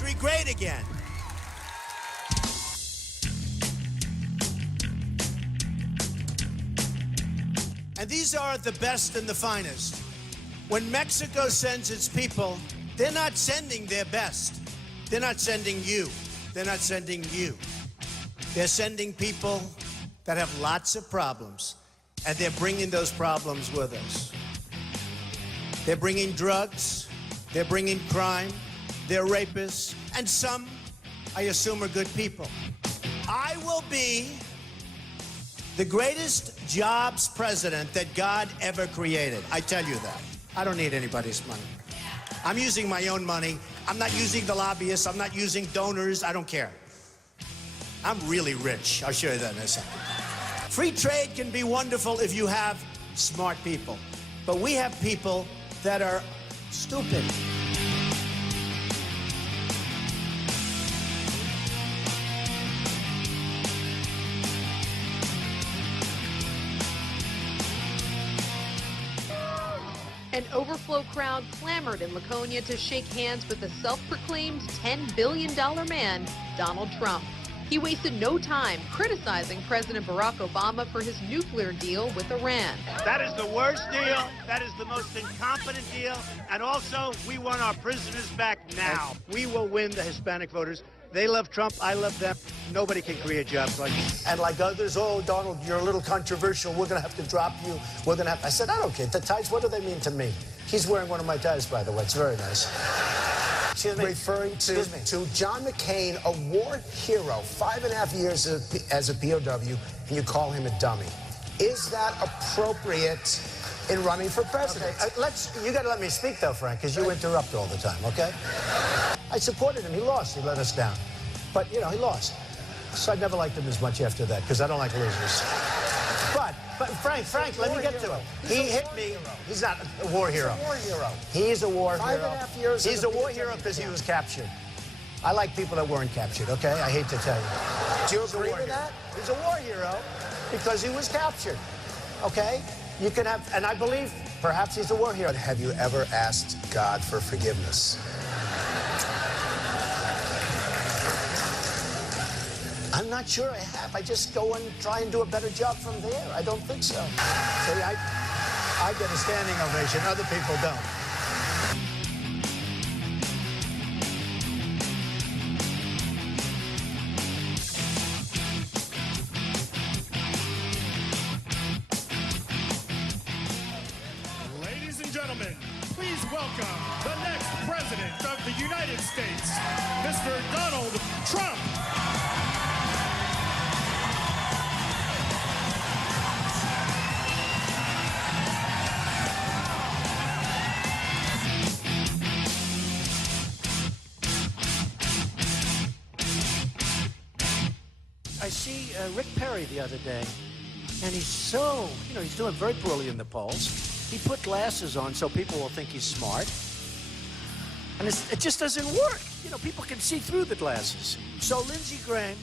country great again. And these are the best and the finest. When Mexico sends its people, they're not sending their best. They're not sending you. They're not sending you. They're sending people that have lots of problems, and they're bringing those problems with us. They're bringing drugs, they're bringing crime, they're rapists, and some, I assume, are good people. I will be the greatest jobs president that God ever created. I tell you that. I don't need anybody's money. I'm using my own money. I'm not using the lobbyists. I'm not using donors. I don't care. I'm really rich. I'll show you that in a second. Free trade can be wonderful if you have smart people. But we have people that are stupid. An overflow crowd clamored in Laconia to shake hands with the self-proclaimed $10 billion man, Donald Trump. He wasted no time criticizing President Barack Obama for his nuclear deal with Iran. That is the worst deal. That is the most incompetent deal. And also, we want our prisoners back now. We will win the Hispanic voters. They love Trump. I love them. Nobody can create jobs like this. And like others, oh, Donald, you're a little controversial. We're going to have to drop you. We're going to have... I said, I don't care. The ties, what do they mean to me? He's wearing one of my ties, by the way. It's very nice. Referring to John McCain, a war hero, 5.5 years as a POW, and you call him a dummy. Is that appropriate in running for president? Okay, you got to let me speak, though, Frank, because you interrupt all the time, okay? I supported him. He lost. He let us down. But, you know, he lost. So I never liked him as much after that, because I don't like losers. But Frank, let me get to it. He hit me. He's not a war hero. He's a war hero. He's a war hero. 5.5 years. He's a war hero because he was captured. I like people that weren't captured, okay? I hate to tell you. Do you agree with that? He's a war hero because he was captured, okay? You can have, and I believe perhaps he's a war hero. Have you ever asked God for forgiveness? I'm not sure I have. I just go and try and do a better job from there. I don't think so. See, I get a standing ovation. Other people don't. Ladies and gentlemen, please welcome the next president of the United States, Mr. Donald Trump. I see Rick Perry the other day, and he's so, he's doing very poorly in the polls. He put glasses on so people will think he's smart. And it just doesn't work. People can see through the glasses. So Lindsey Graham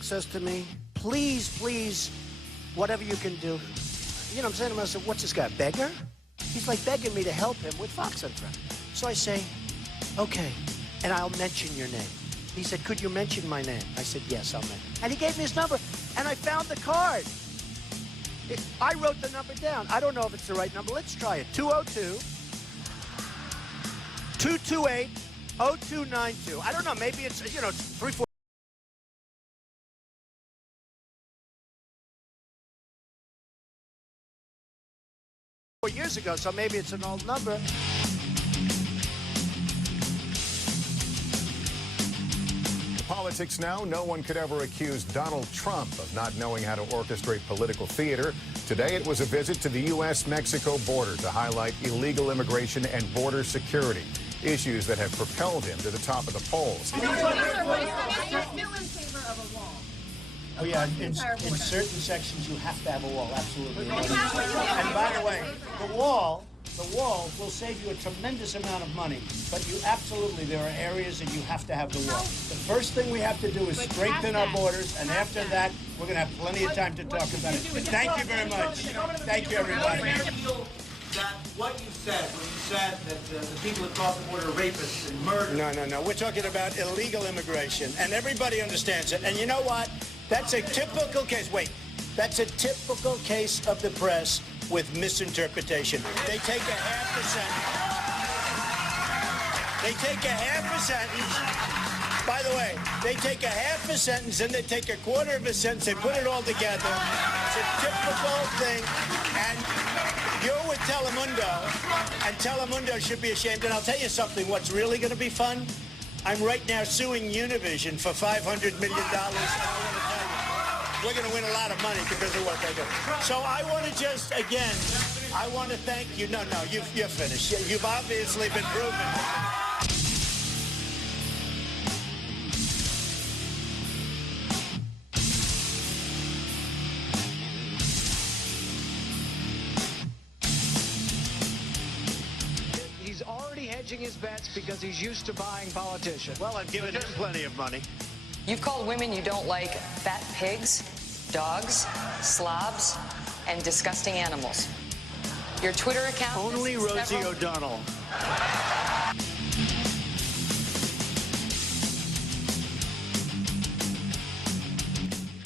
says to me, please, whatever you can do. I'm saying to myself, what's this guy, a beggar? He's like begging me to help him with Fox and Friends. So I say, okay, and I'll mention your name. He said, could you mention my name? I said, yes, I'll mention. And he gave me his number, and I found the card. I wrote the number down. I don't know if it's the right number. Let's try it. 202-228-0292. I don't know. Maybe it's, 3, 4 years ago, so maybe it's an old number. Politics now. No one could ever accuse Donald Trump of not knowing how to orchestrate political theater. Today, it was a visit to the U.S.-Mexico border to highlight illegal immigration and border security, issues that have propelled him to the top of the polls. Oh, yeah, in certain sections, you have to have a wall, absolutely. And by the way, the wall will save you a tremendous amount of money, but there are areas that you have to have the wall. The first thing we have to do is strengthen our borders, and after that, we're going to have plenty of time to talk about it. But thank you very much. Thank you, everybody. that what you said when you said that the people across the border are rapists and murderers? No. We're talking about illegal immigration, and everybody understands it. And you know what? That's a typical case. Wait. That's a typical case of the press with misinterpretation. They take a half a sentence. They take a half a sentence. By the way, they take a half a sentence and they take a quarter of a sentence. They put it all together. It's a typical thing. And you're with Telemundo, and Telemundo should be ashamed. And I'll tell you something. What's really going to be fun? I'm right now suing Univision for $500 million. We're going to win a lot of money because of what they do. So I want to just, again, I want to thank you. No, you're finished. You've obviously been proven. He's already hedging his bets because he's used to buying politicians. Well, I've given him plenty of money. You've called women you don't like fat pigs, dogs, slobs, and disgusting animals. Your Twitter account... Only Rosie O'Donnell.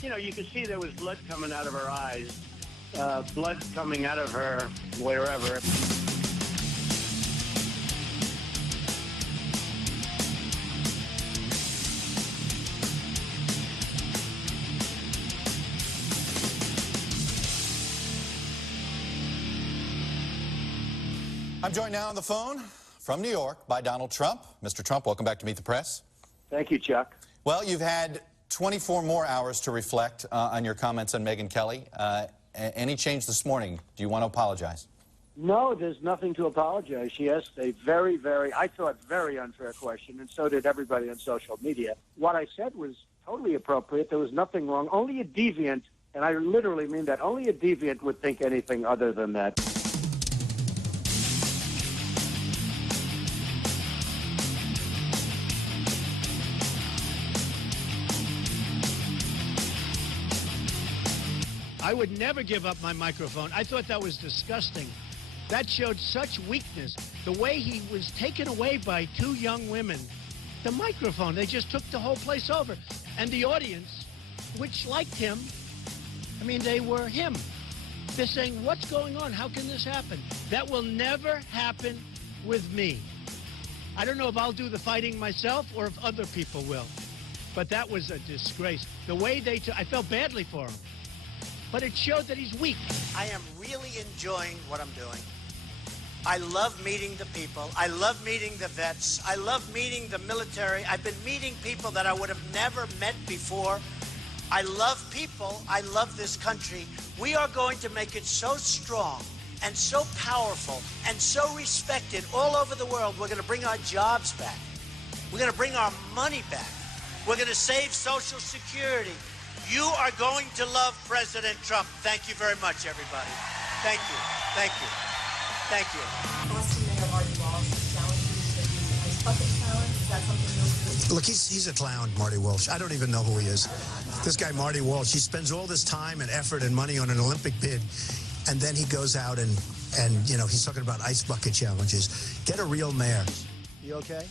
You know, you could see there was blood coming out of her eyes, blood coming out of her wherever. I'm joined now on the phone from New York by Donald Trump. Mr. Trump, welcome back to Meet the Press. Thank you, Chuck. Well, you've had 24 more hours to reflect on your comments on Megyn Kelly. Any change this morning? Do you want to apologize? No, there's nothing to apologize. She asked a very, I thought, very unfair question, and so did everybody on social media. What I said was totally appropriate. There was nothing wrong. Only a deviant, and I literally mean that, only a deviant would think anything other than that. I would never give up my microphone. I thought that was disgusting. That showed such weakness. The way he was taken away by two young women. The microphone, they just took the whole place over. And the audience, which liked him, I mean, they were him. They're saying, what's going on? How can this happen? That will never happen with me. I don't know if I'll do the fighting myself or if other people will. But that was a disgrace. The way they took, I felt badly for him. But it showed that he's weak. I am really enjoying what I'm doing. I love meeting the people. I love meeting the vets. I love meeting the military. I've been meeting people that I would have never met before. I love people. I love this country. We are going to make it so strong and so powerful and so respected all over the world. We're going to bring our jobs back. We're going to bring our money back. We're going to save Social Security. You are going to love President Trump. Thank you very much, everybody. Thank you. Thank you. Thank you. Boston Mayor Marty Walsh challenged you to do the ice bucket challenge. Is that something you'll do? Look, he's a clown, Marty Walsh. I don't even know who he is. This guy, Marty Walsh, he spends all this time and effort and money on an Olympic bid, and then he goes out and you know, he's talking about ice bucket challenges. Get a real mayor. You okay?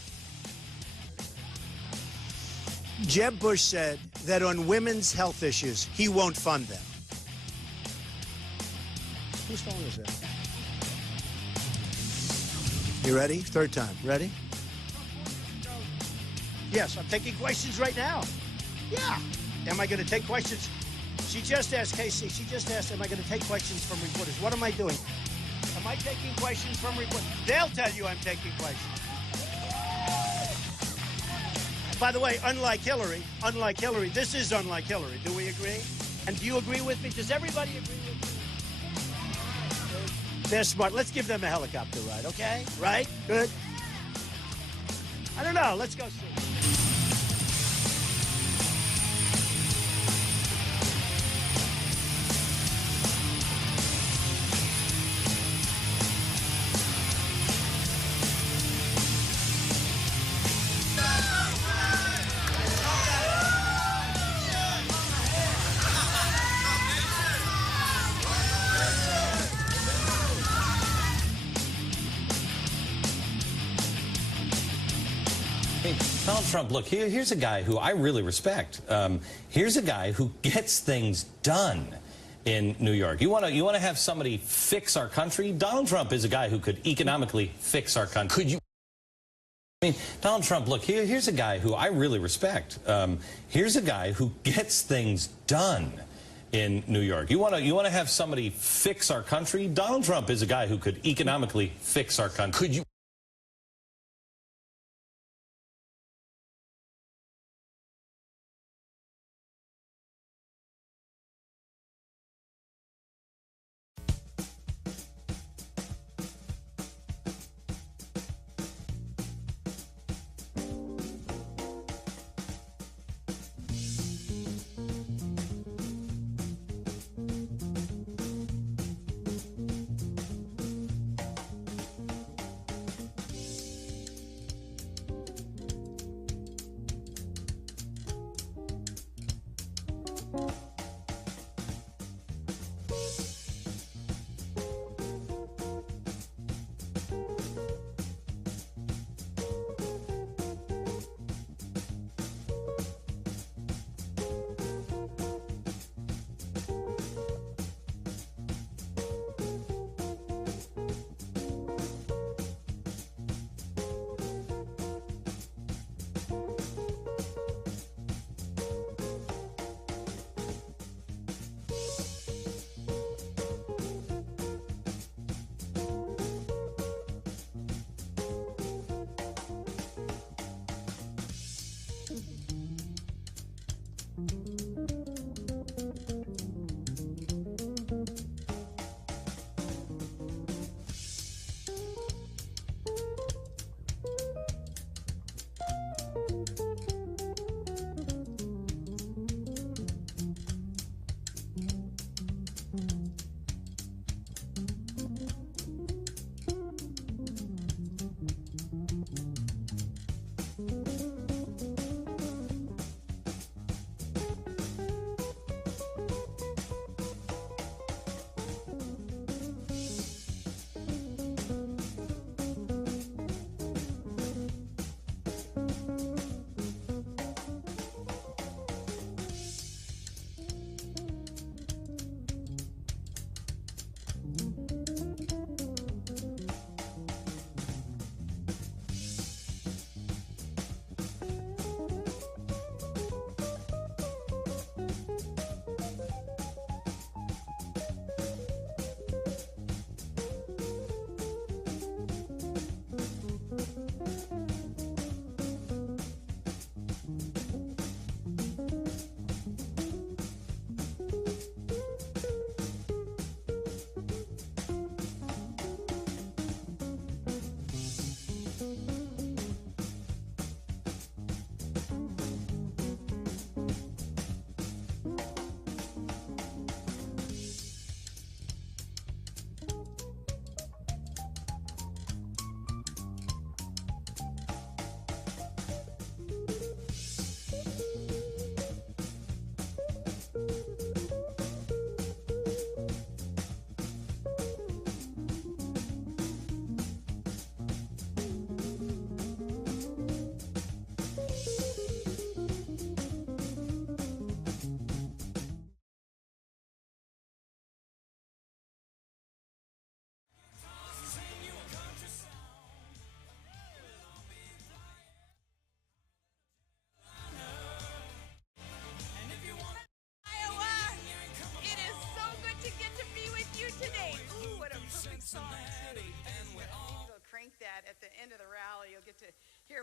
Jeb Bush said that on women's health issues, he won't fund them. Whose phone is that? You ready? Third time. Ready? Yes, I'm taking questions right now. Yeah. Am I going to take questions? She just asked, Casey, she just asked, am I going to take questions from reporters? What am I doing? Am I taking questions from reporters? They'll tell you I'm taking questions. By the way, unlike Hillary, this is unlike Hillary. Do we agree? And do you agree with me? Does everybody agree with me? They're smart. Let's give them a helicopter ride, okay? Right? Good? I don't know. Let's go see. Donald Trump, look, here's a guy who I really respect. Here's a guy who gets things done in New York. You want to have somebody fix our country? Donald Trump is a guy who could economically fix our country. Could you? I mean, Donald Trump, look, here's a guy who I really respect. Here's a guy who gets things done in New York. You want to have somebody fix our country? Donald Trump is a guy who could economically fix our country. Could you?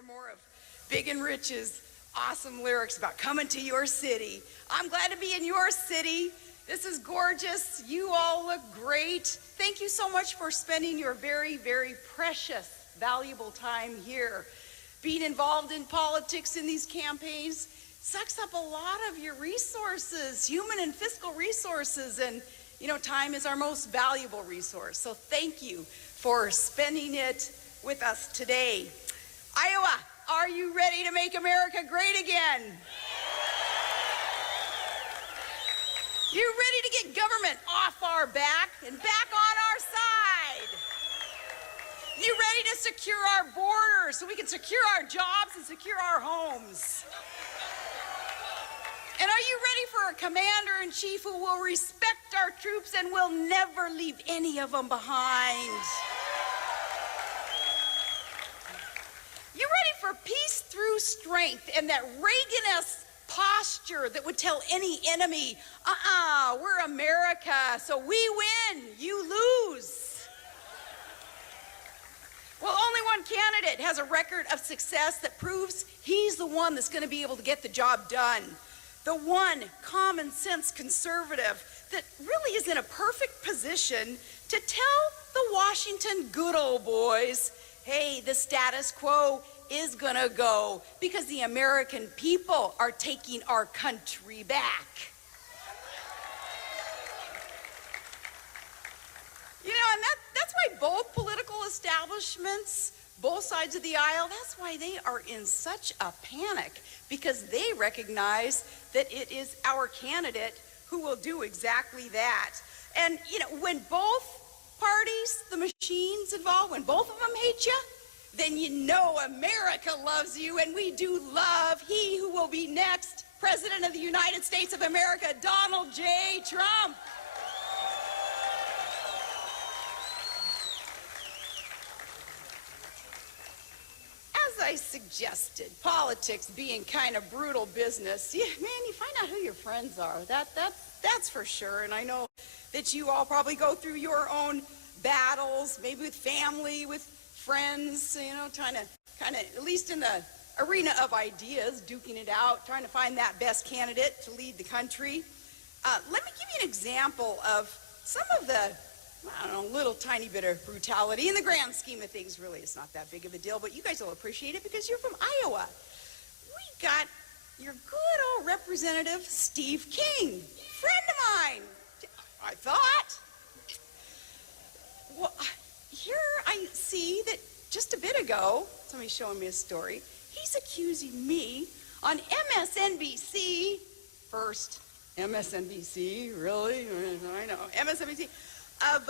More of Big and Rich's awesome lyrics about coming to your city. I'm glad to be in your city. This is gorgeous. You all look great. Thank you so much for spending your very, very precious, valuable time here. Being involved in politics in these campaigns sucks up a lot of your resources, human and fiscal resources, and you know, time is our most valuable resource. So thank you for spending it with us today. Iowa, are you ready to make America great again? You're ready to get government off our back and back on our side. You ready to secure our borders so we can secure our jobs and secure our homes? And are you ready for a commander-in-chief who will respect our troops and will never leave any of them behind? You ready for peace through strength and that Reagan-esque posture that would tell any enemy, we're America, so we win, you lose? Well, only one candidate has a record of success that proves he's the one that's going to be able to get the job done. The one common sense conservative that really is in a perfect position to tell the Washington good old boys, hey, the status quo is gonna go because the American people are taking our country back. You know, and that's why both political establishments, both sides of the aisle, that's why they are in such a panic, because they recognize that it is our candidate who will do exactly that. And, you know, when both parties, the machines involved, when both of them hate you, then you know America loves you, and we do love he who will be next President of the United States of America, Donald J. Trump. As I suggested, politics being kind of brutal business, yeah, man, you find out who your friends are. That's for sure. And I know that you all probably go through your own battles, maybe with family, with friends, you know, trying to kind of, at least in the arena of ideas, duking it out, trying to find that best candidate to lead the country. Let me give you an example of some of the, I don't know, little tiny bit of brutality. In the grand scheme of things, really, it's not that big of a deal, but you guys will appreciate it because you're from Iowa. We got your good old representative, Steve King, friend of mine, I thought. Well, here I see that just a bit ago, somebody's showing me a story, he's accusing me on MSNBC, first MSNBC, really? I know, MSNBC, of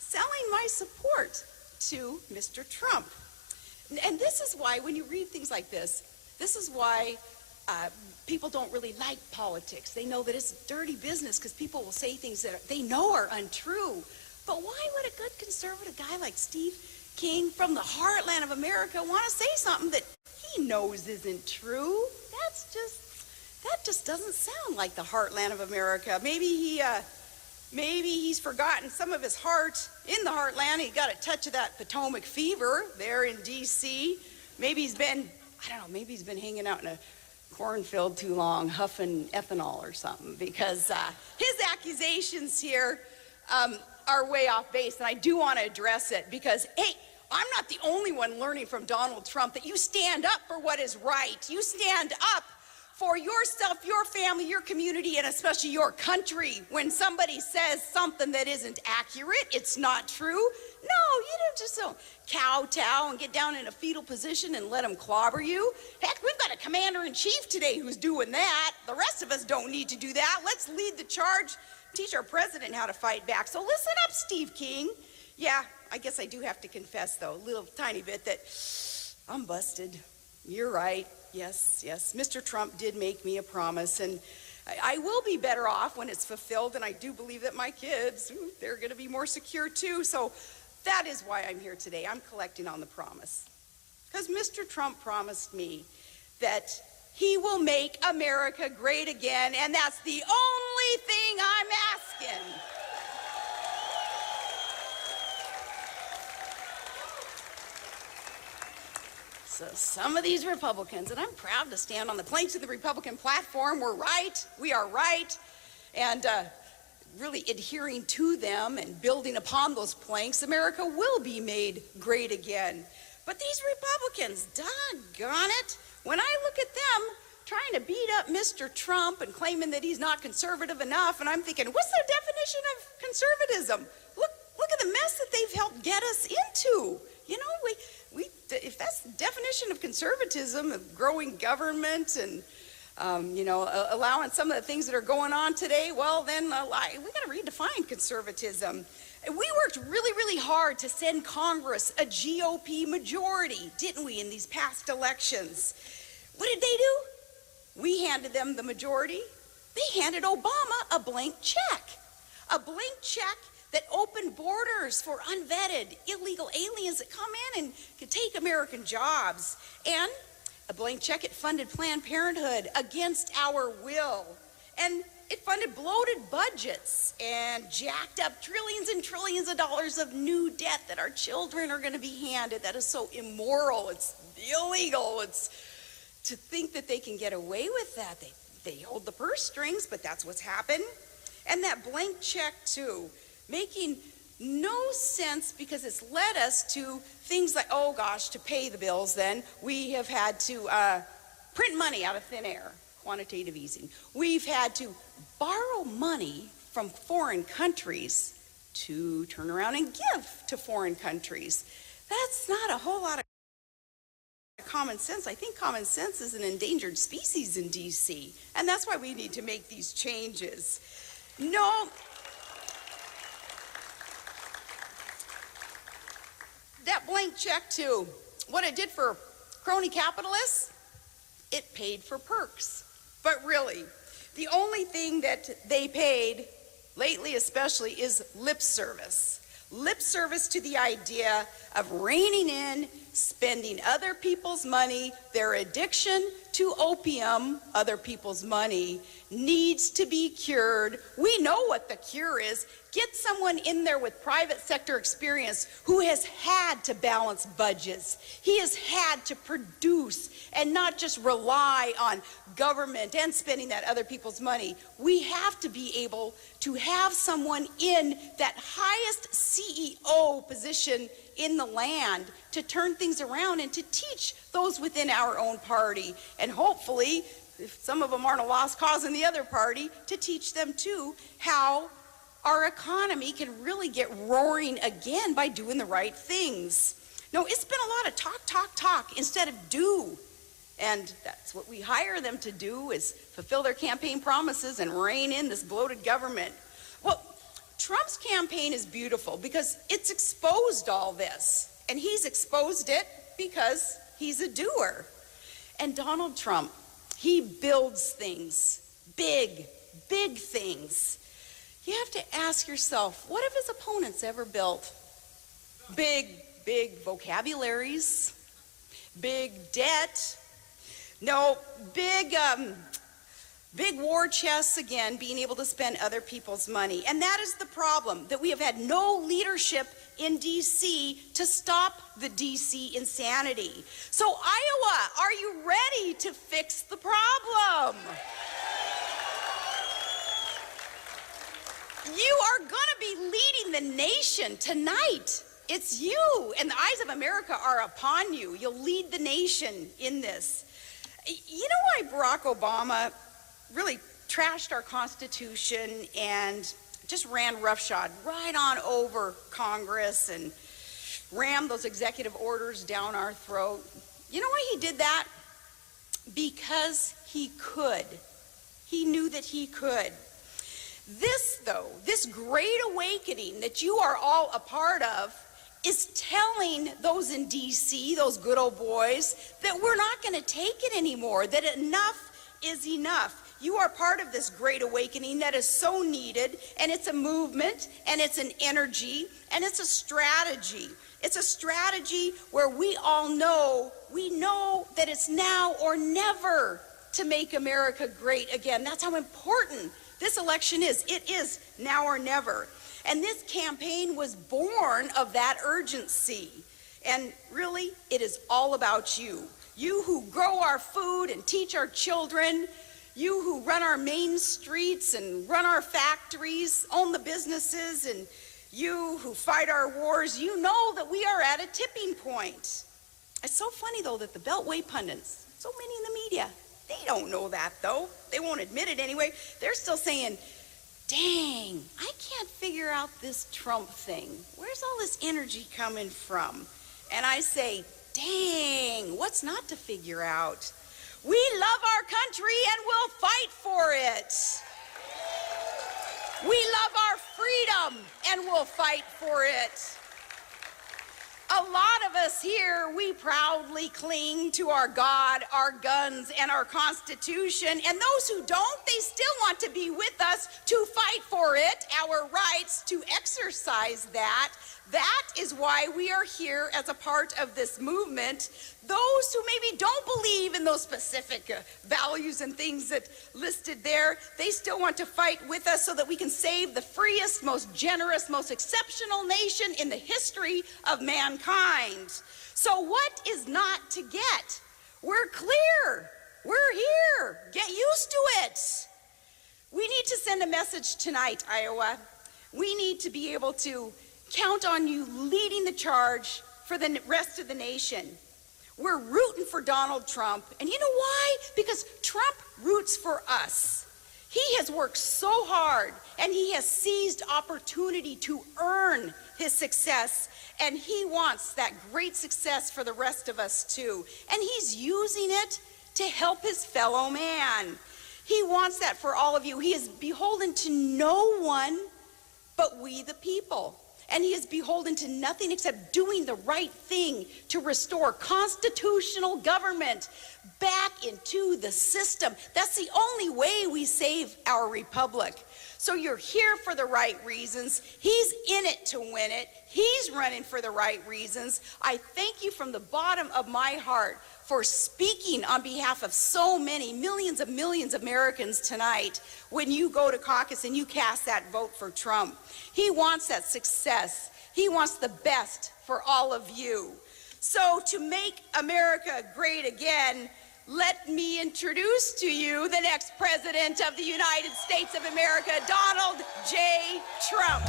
selling my support to Mr. Trump. And this is why, when you read things like this is why people don't really like politics. They know that it's dirty business because people will say things that they know are untrue. But why would a good conservative guy like Steve King from the heartland of America want to say something that he knows isn't true? That just doesn't sound like the heartland of America. Maybe he's forgotten some of his heart in the heartland. He got a touch of that Potomac fever there in D.C. Maybe he's been, I don't know, maybe he's been hanging out in a cornfield too long, huffing ethanol or something, because his accusations here are way off base, and I do want to address it because, hey, I'm not the only one learning from Donald Trump that you stand up for what is right. You stand up for yourself, your family, your community, and especially your country. When somebody says something that isn't accurate, it's not true. No, you don't kowtow and get down in a fetal position and let them clobber you. Heck, we've got a commander-in-chief today who's doing that. The rest of us don't need to do that. Let's lead the charge, teach our president how to fight back. So listen up, Steve King. Yeah, I guess I do have to confess, though, a little tiny bit, that I'm busted. You're right. Yes, Mr. Trump did make me a promise, and I will be better off when it's fulfilled, and I do believe that my kids, they're going to be more secure too. So that is why I'm here today. I'm collecting on the promise. Because Mr. Trump promised me that he will make America great again, and that's the only thing I'm asking. So some of these Republicans, and I'm proud to stand on the planks of the Republican platform, we're right, we are right, and really adhering to them and building upon those planks, America will be made great again. But these Republicans, doggone it, when I look at them trying to beat up Mr. Trump and claiming that he's not conservative enough, and I'm thinking, what's their definition of conservatism? Look at the mess that they've helped get us into. You know, if that's the definition of conservatism, of growing government and allowing some of the things that are going on today, well, then we got to redefine conservatism. And we worked really, really hard to send Congress a GOP majority, didn't we, in these past elections? What did they do? We handed them the majority. They handed Obama a blank check. A blank check that opened borders for unvetted, illegal aliens that come in and could take American jobs. And a blank check, it funded Planned Parenthood against our will. And it funded bloated budgets and jacked up trillions and trillions of dollars of new debt that our children are going to be handed. That is so immoral. It's illegal. It's to think that they can get away with that. They hold the purse strings, but that's what's happened. And that blank check, too, making no sense because it's led us to things like, oh gosh, to pay the bills then, we have had to print money out of thin air, quantitative easing. We've had to borrow money from foreign countries to turn around and give to foreign countries. That's not a whole lot of common sense. I think common sense is an endangered species in DC, and that's why we need to make these changes. No. That blank check, too, what it did for crony capitalists, it paid for perks. But really, the only thing that they paid, lately especially, is lip service. Lip service to the idea of reining in, spending other people's money. Their addiction to opium, other people's money, needs to be cured. We know what the cure is. Get someone in there with private sector experience who has had to balance budgets. He has had to produce and not just rely on government and spending that other people's money. We have to be able to have someone in that highest CEO position in the land to turn things around and to teach those within our own party. And hopefully, if some of them aren't a lost cause in the other party, to teach them too how our economy can really get roaring again by doing the right things. No, it's been a lot of talk instead of do. And that's what we hire them to do, is fulfill their campaign promises and rein in this bloated government. Well, Trump's campaign is beautiful because it's exposed all this. And he's exposed it because he's a doer. And Donald Trump, he builds things, big things. You have to ask yourself, what have his opponents ever built? Big vocabularies, big debt, no, big war chests, again, being able to spend other people's money. And that is the problem, that we have had no leadership in D.C. to stop the D.C. insanity. So Iowa, are you ready to fix the problem? You are going to be leading the nation tonight. It's you, and the eyes of America are upon you. You'll lead the nation in this. You know why Barack Obama really trashed our Constitution and just ran roughshod right on over Congress and rammed those executive orders down our throat? You know why he did that? Because he could. He knew that he could. This, though, this great awakening that you are all a part of is telling those in D.C., those good old boys, that we're not going to take it anymore, that enough is enough. You are part of this great awakening that is so needed, and it's a movement, and it's an energy, and it's a strategy. It's a strategy where we know that it's now or never to make America great again. That's how important this election is. It is now or never. And this campaign was born of that urgency. And really, it is all about you. You who grow our food and teach our children, you who run our main streets and run our factories, own the businesses, and you who fight our wars, you know that we are at a tipping point. It's so funny, though, that the Beltway pundits, so many in the media, they don't know that, though. They won't admit it anyway. They're still saying, dang, I can't figure out this Trump thing. Where's all this energy coming from? And I say, dang, what's not to figure out? We love our country and will fight for it. We love our freedom and will fight for it. A lot of us here, we proudly cling to our God, our guns, and our Constitution. And those who don't, they still want to be with us to fight for it, our rights to exercise that. That is why we are here as a part of this movement. Those who maybe don't believe in those specific values and things that listed there, they still want to fight with us so that we can save the freest, most generous, most exceptional nation in the history of mankind. So what is not to get? We're clear. We're here. Get used to it. We need to send a message tonight, Iowa. We need to be able to count on you leading the charge for the rest of the nation. We're rooting for Donald Trump. And you know why? Because Trump roots for us. He has worked so hard, and he has seized opportunity to earn his success. And he wants that great success for the rest of us too. And he's using it to help his fellow man. He wants that for all of you. He is beholden to no one but we the people. And he is beholden to nothing except doing the right thing to restore constitutional government back into the system. That's the only way we save our republic. So you're here for the right reasons. He's in it to win it. He's running for the right reasons. I thank you from the bottom of my heart for speaking on behalf of so many millions of Americans tonight when you go to caucus and you cast that vote for Trump. He wants that success. He wants the best for all of you. So to make America great again, let me introduce to you the next President of the United States of America, Donald J. Trump.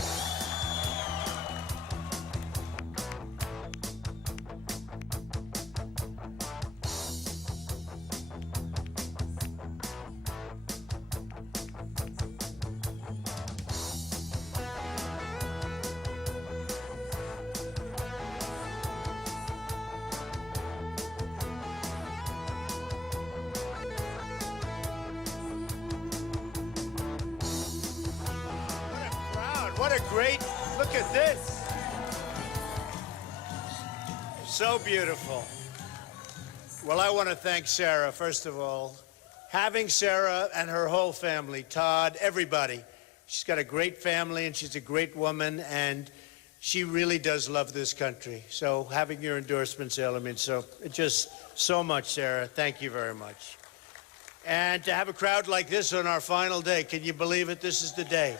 What a great, look at this. So beautiful. Well, I want to thank Sarah, first of all. Having Sarah and her whole family, Todd, everybody. She's got a great family and she's a great woman and she really does love this country. So having your endorsement, Sarah, means so just so much, Sarah. Thank you very much. And to have a crowd like this on our final day, can you believe it? This is the day.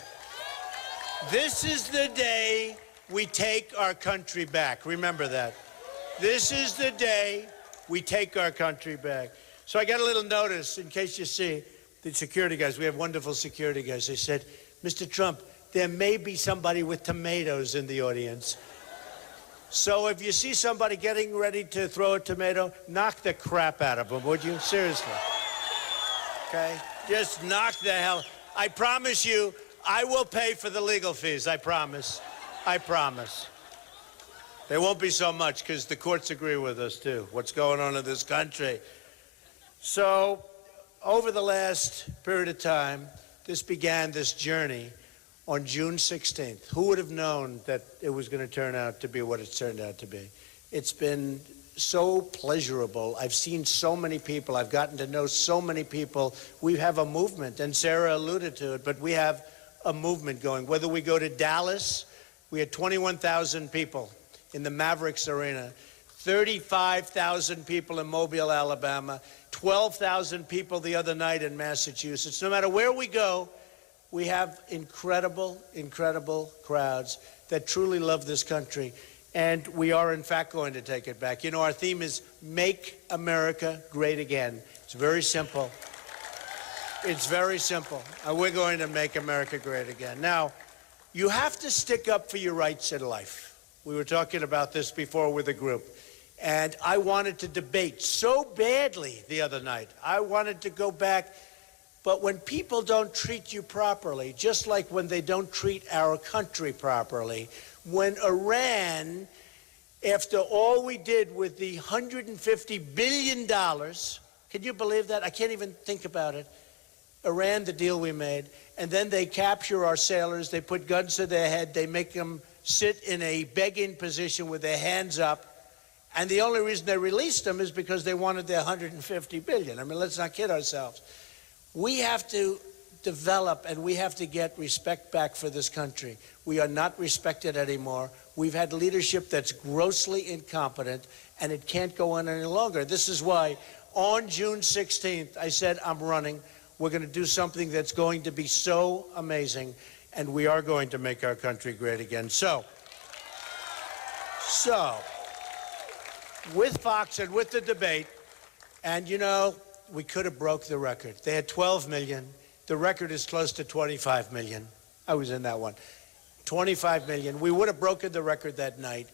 This is the day we take our country back. Remember that. This is the day we take our country back. So I got a little notice, in case you see, the security guys, we have wonderful security guys. They said, Mr. Trump, there may be somebody with tomatoes in the audience. So if you see somebody getting ready to throw a tomato, knock the crap out of them, would you? Seriously. Okay? Just knock the hell. I promise you, I will pay for the legal fees, I promise. I promise. There won't be so much because the courts agree with us too, what's going on in this country. So over the last period of time, this journey on June 16th. Who would have known that it was going to turn out to be what it's turned out to be? It's been so pleasurable. I've seen so many people. I've gotten to know so many people. We have a movement, and Sarah alluded to it, but we have a movement going. Whether we go to Dallas, we had 21,000 people in the Mavericks Arena, 35,000 people in Mobile, Alabama, 12,000 people the other night in Massachusetts. No matter where we go, we have incredible, incredible crowds that truly love this country. And we are, in fact, going to take it back. You know, our theme is Make America Great Again. It's very simple. It's very simple. We're going to make America great again. Now, you have to stick up for your rights in life. We were talking about this before with a group. And I wanted to debate so badly the other night. I wanted to go back. But when people don't treat you properly, just like when they don't treat our country properly, when Iran, after all we did with the $150 billion, Can you believe that? I can't even think about it. Iran, the deal we made, and then they capture our sailors, they put guns to their head, they make them sit in a begging position with their hands up, and the only reason they released them is because they wanted their $150 billion. I mean, let's not kid ourselves. We have to develop and we have to get respect back for this country. We are not respected anymore. We've had leadership that's grossly incompetent, and it can't go on any longer. This is why on June 16th, I said, I'm running. We're going to do something that's going to be so amazing, and we are going to make our country great again. So, with Fox and with the debate, and you know, we could have broke the record. They had 12 million. The record is close to 25 million. I was in that one. 25 million. We would have broken the record that night,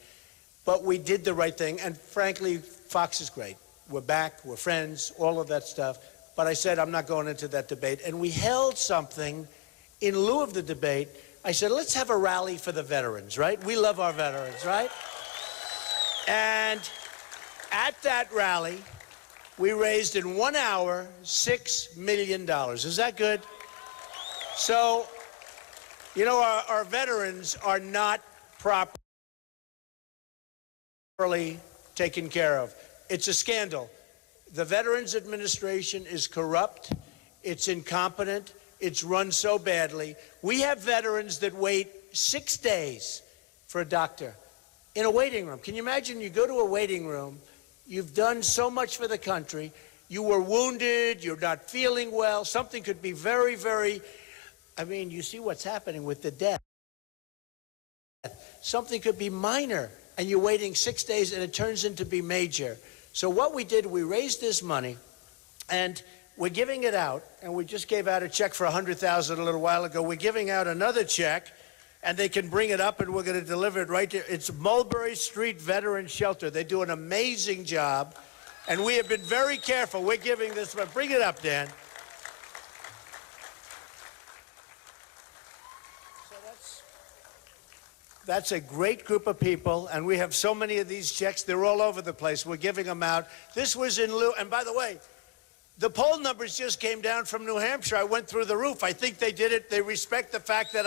but we did the right thing, and frankly, Fox is great. We're back, we're friends, all of that stuff. But I said, I'm not going into that debate. And we held something in lieu of the debate. I said, let's have a rally for the veterans, right? We love our veterans, right? And at that rally, we raised in 1 hour $6 million. Is that good? So, you know, our veterans are not properly taken care of. It's a scandal. The Veterans Administration is corrupt, it's incompetent, it's run so badly. We have veterans that wait 6 days for a doctor in a waiting room. Can you imagine you go to a waiting room, you've done so much for the country, you were wounded, you're not feeling well, something could be very, very, I mean, you see what's happening with the death. Something could be minor, and you're waiting 6 days and it turns into be major. So what we did, we raised this money, and we're giving it out, and we just gave out a check for $100,000 a little while ago. We're giving out another check, and they can bring it up, and we're going to deliver it right there. It's Mulberry Street Veteran Shelter. They do an amazing job, and we have been very careful. We're giving this, but bring it up, Dan. That's a great group of people, and we have so many of these checks. They're all over the place. We're giving them out. This was in lieu, and by the way, the poll numbers just came down from New Hampshire. I went through the roof. I think they did it. They respect the fact that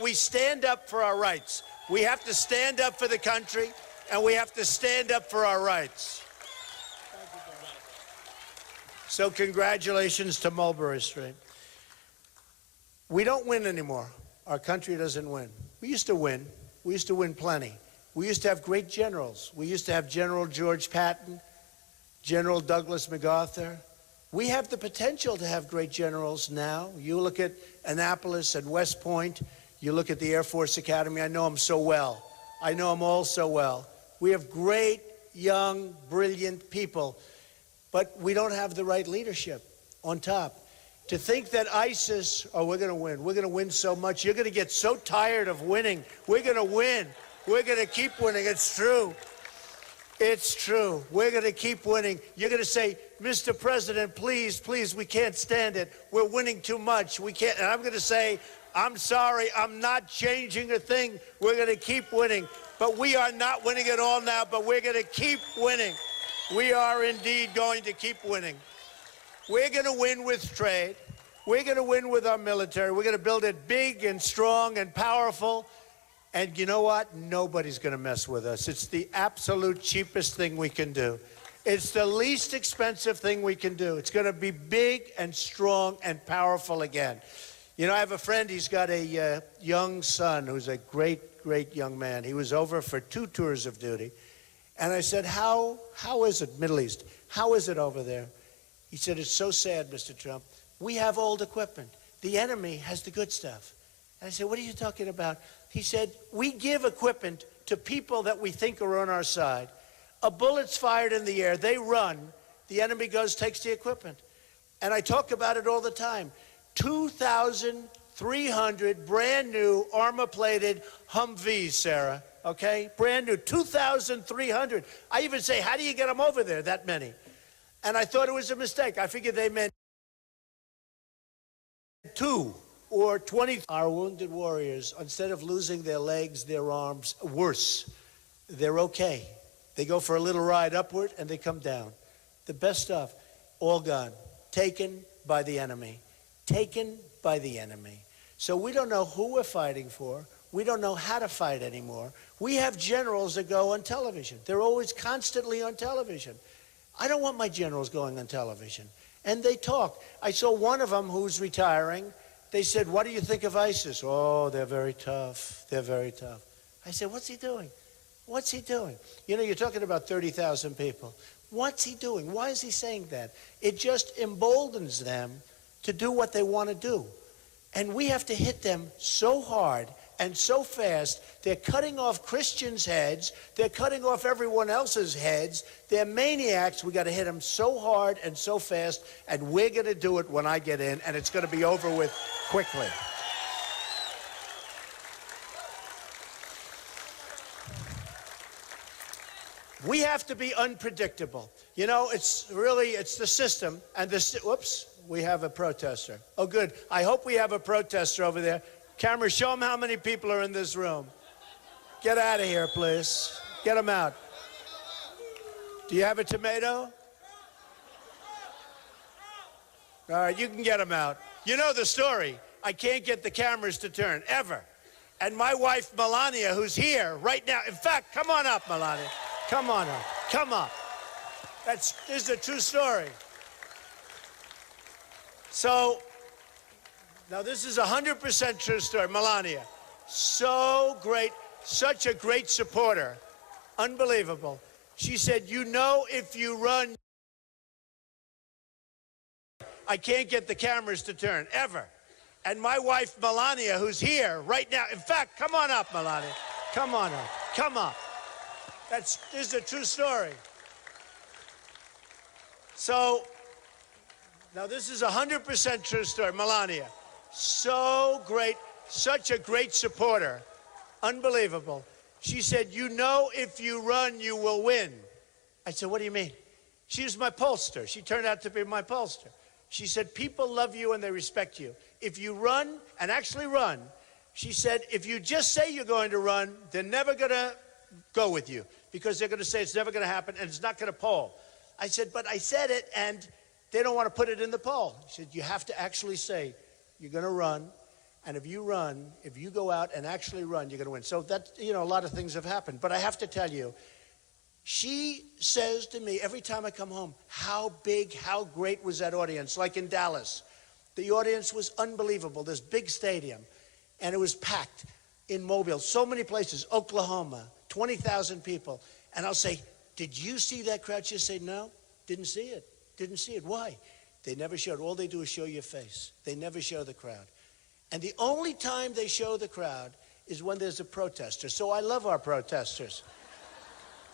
we stand up for our rights. We have to stand up for the country, and we have to stand up for our rights. So congratulations to Mulberry Street. We don't win anymore. Our country doesn't win. We used to win. We used to win plenty. We used to have great generals. We used to have General George Patton, General Douglas MacArthur. We have the potential to have great generals now. You look at Annapolis and West Point. You look at the Air Force Academy. I know them so well. I know them all so well. We have great, young, brilliant people, but we don't have the right leadership on top. To think that ISIS, oh, we're going to win. We're going to win so much. You're going to get so tired of winning. We're going to win. We're going to keep winning. It's true. It's true. We're going to keep winning. You're going to say, Mr. President, please, please, we can't stand it. We're winning too much. We can't. And I'm going to say, I'm sorry. I'm not changing a thing. We're going to keep winning. But we are not winning at all now, but we're going to keep winning. We are indeed going to keep winning. We're going to win with trade. We're going to win with our military. We're going to build it big and strong and powerful. And you know what? Nobody's going to mess with us. It's the absolute cheapest thing we can do. It's the least expensive thing we can do. It's going to be big and strong and powerful again. You know, I have a friend. He's got a young son who's a great, great young man. He was over for 2 tours of duty. And I said, how is it, Middle East? How is it over there? He said, it's so sad, Mr. Trump. We have old equipment. The enemy has the good stuff. And I said, what are you talking about? He said, we give equipment to people that we think are on our side. A bullet's fired in the air. They run. The enemy goes, takes the equipment. And I talk about it all the time. 2,300 brand new armor-plated Humvees, Sarah, okay? Brand new, 2,300. I even say, how do you get them over there, that many? And I thought it was a mistake. I figured they meant 2 or 20. Our wounded warriors, instead of losing their legs, their arms, worse, they're okay. They go for a little ride upward and they come down. The best stuff. all gone, taken by the enemy, taken by the enemy. So we don't know who we're fighting for. We don't know how to fight anymore. We have generals that go on television. They're always constantly on television. I don't want my generals going on television. And they talk. I saw one of them who's retiring. They said, what do you think of ISIS? Oh, they're very tough. They're very tough. I said, what's he doing? What's he doing? You know, you're talking about 30,000 people. What's he doing? Why is he saying that? It just emboldens them to do what they want to do. And we have to hit them so hard and so fast. They're cutting off Christians' heads. They're cutting off everyone else's heads. They're maniacs. We got to hit them so hard and so fast. And we're going to do it when I get in, and it's going to be over with quickly. We have to be unpredictable. You know, it's the system and whoops, we have a protester. Oh, good. I hope we have a protester over there. Camera, show them how many people are in this room. Get out of here, please. Get them out. Do you have a tomato? All right, you can get them out. You know the story. I can't get the cameras to turn, ever. And my wife, Melania, who's here right now. In fact, come on up, Melania. Come on up. Come up. This is a true story. So, now this is 100% true story. Melania, so great, such a great supporter. Unbelievable. She said, you know, if you run, I can't get the cameras to turn, ever. And my wife, Melania, who's here right now. In fact, come on up, Melania. Come on up. Come up. This is a true story. So, now this is 100% true story. Melania, so great, such a great supporter. Unbelievable. She said, you know, if you run, you will win. I said, what do you mean? She was my pollster. She turned out to be my pollster. She said, people love you and they respect you. If you run, and actually run, she said, if you just say you're going to run, they're never going to go with you because they're going to say it's never going to happen and it's not going to poll. I said, but I said it and they don't want to put it in the poll. She said, you have to actually say you're going to run, and if you run, if you go out and actually run, you're going to win. So that, you know, a lot of things have happened. But I have to tell you, she says to me every time I come home, how big, how great was that audience? Like in Dallas, the audience was unbelievable. This big stadium, and it was packed in Mobile, so many places, Oklahoma, 20,000 people. And I'll say, did you see that crowd? She'll say, no, didn't see it. Didn't see it. Why? They never showed. All they do is show your face. They never show the crowd. And the only time they show the crowd is when there's a protester. So I love our protesters.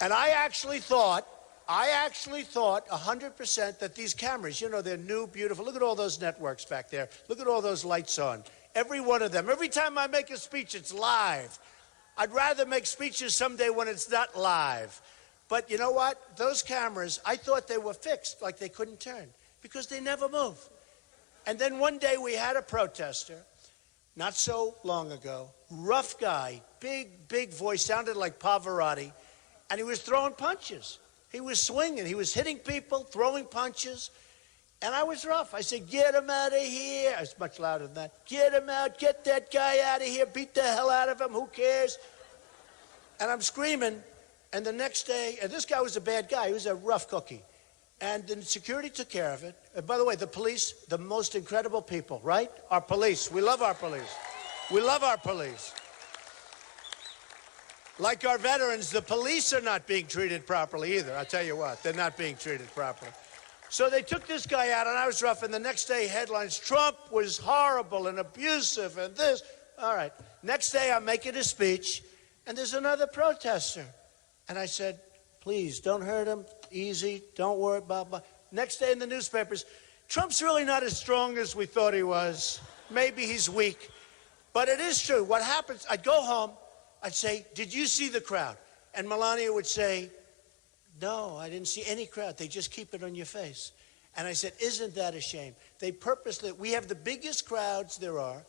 And I actually thought 100% that these cameras, you know, they're new, beautiful. Look at all those networks back there. Look at all those lights on. Every one of them. Every time I make a speech, it's live. I'd rather make speeches someday when it's not live. But you know what? Those cameras, I thought they were fixed, like they couldn't turn, because they never move. And then one day we had a protester, not so long ago, rough guy, big voice, sounded like Pavarotti, and he was throwing punches. He was swinging. He was hitting people, throwing punches. And I was rough. I said, get him out of here. I was much louder than that. Get him out. Get that guy out of here. Beat the hell out of him. Who cares? And I'm screaming. And the next day, and this guy was a bad guy. He was a rough cookie. And the security took care of it. And by the way, the police, the most incredible people, right? Our police. We love our police. We love our police. Like our veterans, the police are not being treated properly either. I'll tell you what, they're not being treated properly. So they took this guy out, and I was rough, and the next day, headlines, Trump was horrible and abusive and this. All right. Next day, I'm making a speech, and there's another protester. And I said, please, don't hurt him. Easy. Don't worry about it. Next day in the newspapers, Trump's really not as strong as we thought he was. Maybe he's weak. But it is true. What happens, I'd go home, I'd say, did you see the crowd? And Melania would say, no, I didn't see any crowd. They just keep it on your face. And I said, isn't that a shame? They purposely, we have the biggest crowds there are.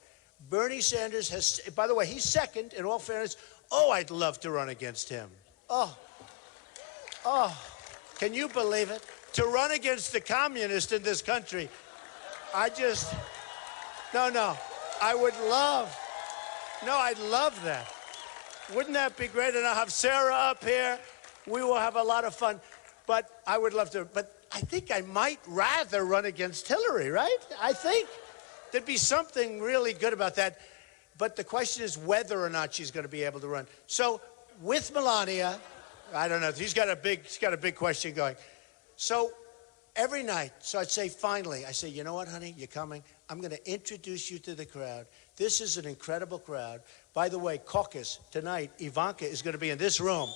Bernie Sanders has, by the way, he's second, in all fairness. Oh, I'd love to run against him. Oh, can you believe it? to run against the communist in this country. No, I would love, I'd love that. Wouldn't that be great? And I'll have Sarah up here. We will have a lot of fun. But I would love to. But I think I might rather run against Hillary, right? I think there'd be something really good about that. But the question is whether or not she's going to be able to run. So with Melania, I don't know. She's got a big question going. So every night, so I'd say finally, I say, you know what, honey, you're coming. I'm going to introduce you to the crowd. This is an incredible crowd. By the way, Caucus, tonight, Ivanka is going to be in this room.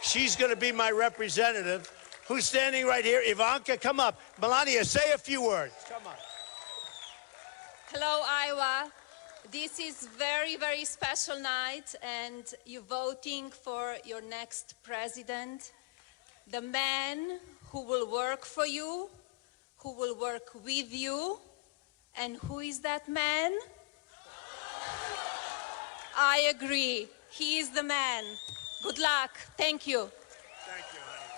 She's going to be my representative. Who's standing right here? Ivanka, come up. Melania, say a few words. Come on. Hello, Iowa. This is very, very special night, and you're voting for your next president. The man who will work for you, who will work with you. And who is that man? I agree. He is the man. Good luck. Thank you. Thank you, honey.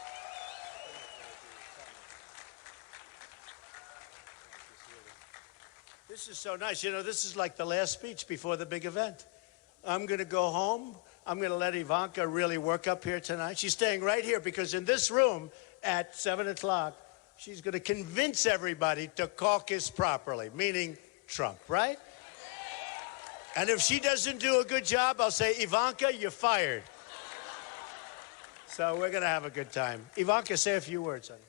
This is so nice. You know, this is like the last speech before the big event. I'm going to go home. I'm going to let Ivanka really work up here tonight. She's staying right here because in this room at 7 o'clock, she's going to convince everybody to caucus properly, meaning Trump, right? And if she doesn't do a good job, I'll say, Ivanka, you're fired. So we're going to have a good time. Ivanka, say a few words, honey.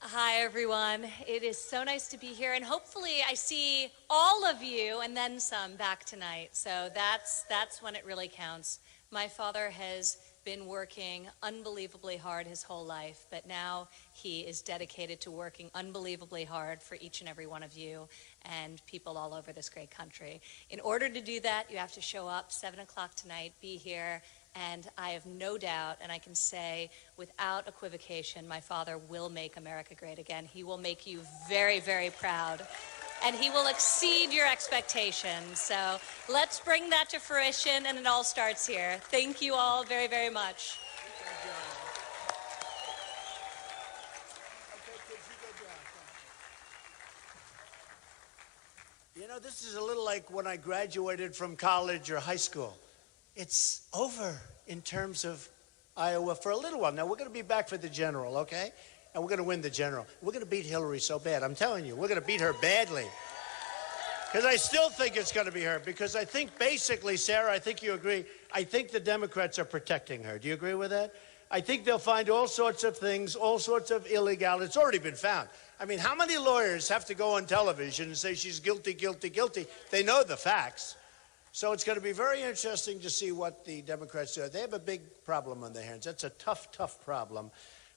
Hi, everyone. It is so nice to be here, and hopefully I see all of you and then some back tonight. So that's when it really counts. My father has been working unbelievably hard his whole life, but now he is dedicated to working unbelievably hard for each and every one of you and people all over this great country. In order to do that, you have to show up 7 o'clock tonight, be here, and I have no doubt, and I can say without equivocation, my father will make America great again. He will make you very, very proud, and he will exceed your expectations. So let's bring that to fruition, and it all starts here. Thank you all very, very much. You know, this is a little like when I graduated from college or high school. It's over in terms of Iowa for a little while. Now, we're going to be back for the general, okay? And we're going to win the general. We're going to beat Hillary so bad. I'm telling you, we're going to beat her badly. Because I still think it's going to be her. Because I think basically, Sarah, I think you agree, I think the Democrats are protecting her. Do you agree with that? I think they'll find all sorts of things, all sorts of illegality. It's already been found. I mean, how many lawyers have to go on television and say she's guilty, guilty, guilty? They know the facts. So it's going to be very interesting to see what the Democrats do. They have a big problem on their hands. That's a tough, tough problem.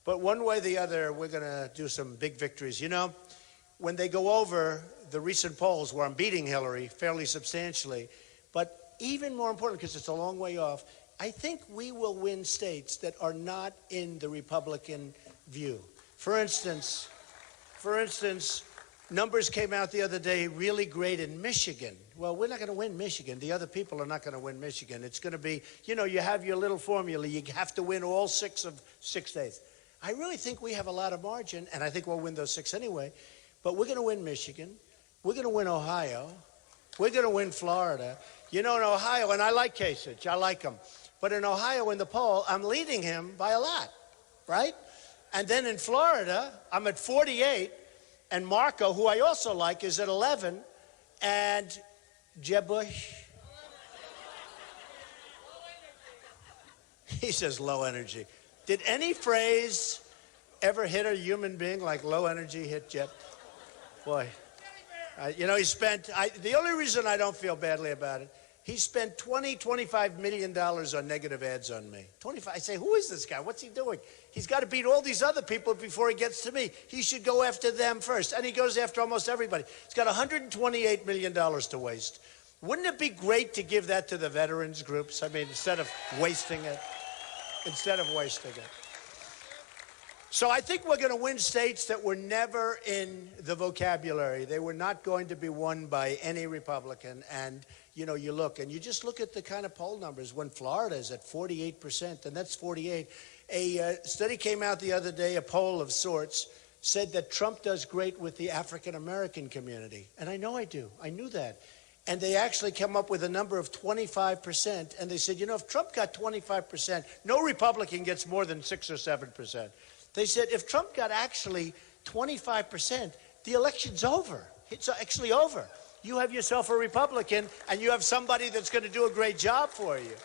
But one way or the other, we're going to do some big victories. You know, when they go over the recent polls where I'm beating Hillary fairly substantially, but even more important, because it's a long way off, I think we will win states that are not in the Republican view. For instance, numbers came out the other day really great in Michigan. Well, we're not going to win Michigan. The other people are not going to win Michigan. It's going to be, you know, you have your little formula. You have to win all 6 of 6 states. I really think we have a lot of margin, and I think we'll win those 6 anyway. But we're going to win Michigan. We're going to win Ohio. We're going to win Florida. You know, in Ohio, and I like Kasich. I like him. But in Ohio, in the poll, I'm leading him by a lot, right? And then in Florida, I'm at 48. And Marco, who I also like, is at 11. And Jeb Bush, he says low energy. Did any phrase ever hit a human being like low energy hit Jeb? Boy, you know, he spent, the only reason I don't feel badly about it, he spent $25 million on negative ads on me. 25. I say, who is this guy? What's he doing? He's got to beat all these other people before he gets to me. He should go after them first. And he goes after almost everybody. He's got $128 million to waste. Wouldn't it be great to give that to the veterans groups? I mean, instead of wasting it. So I think we're going to win states that were never in the vocabulary. They were not going to be won by any Republican. And, you know, you look, and you just look at the kind of poll numbers. When Florida is at 48%, and that's 48, A study came out the other day, a poll of sorts, said that Trump does great with the African-American community. And I know I do. I knew that. And they actually came up with a number of 25%. And they said, you know, if Trump got 25%, no Republican gets more than 6 or 7%. They said, if Trump got actually 25%, the election's over. It's actually over. You have yourself a Republican, and you have somebody that's going to do a great job for you.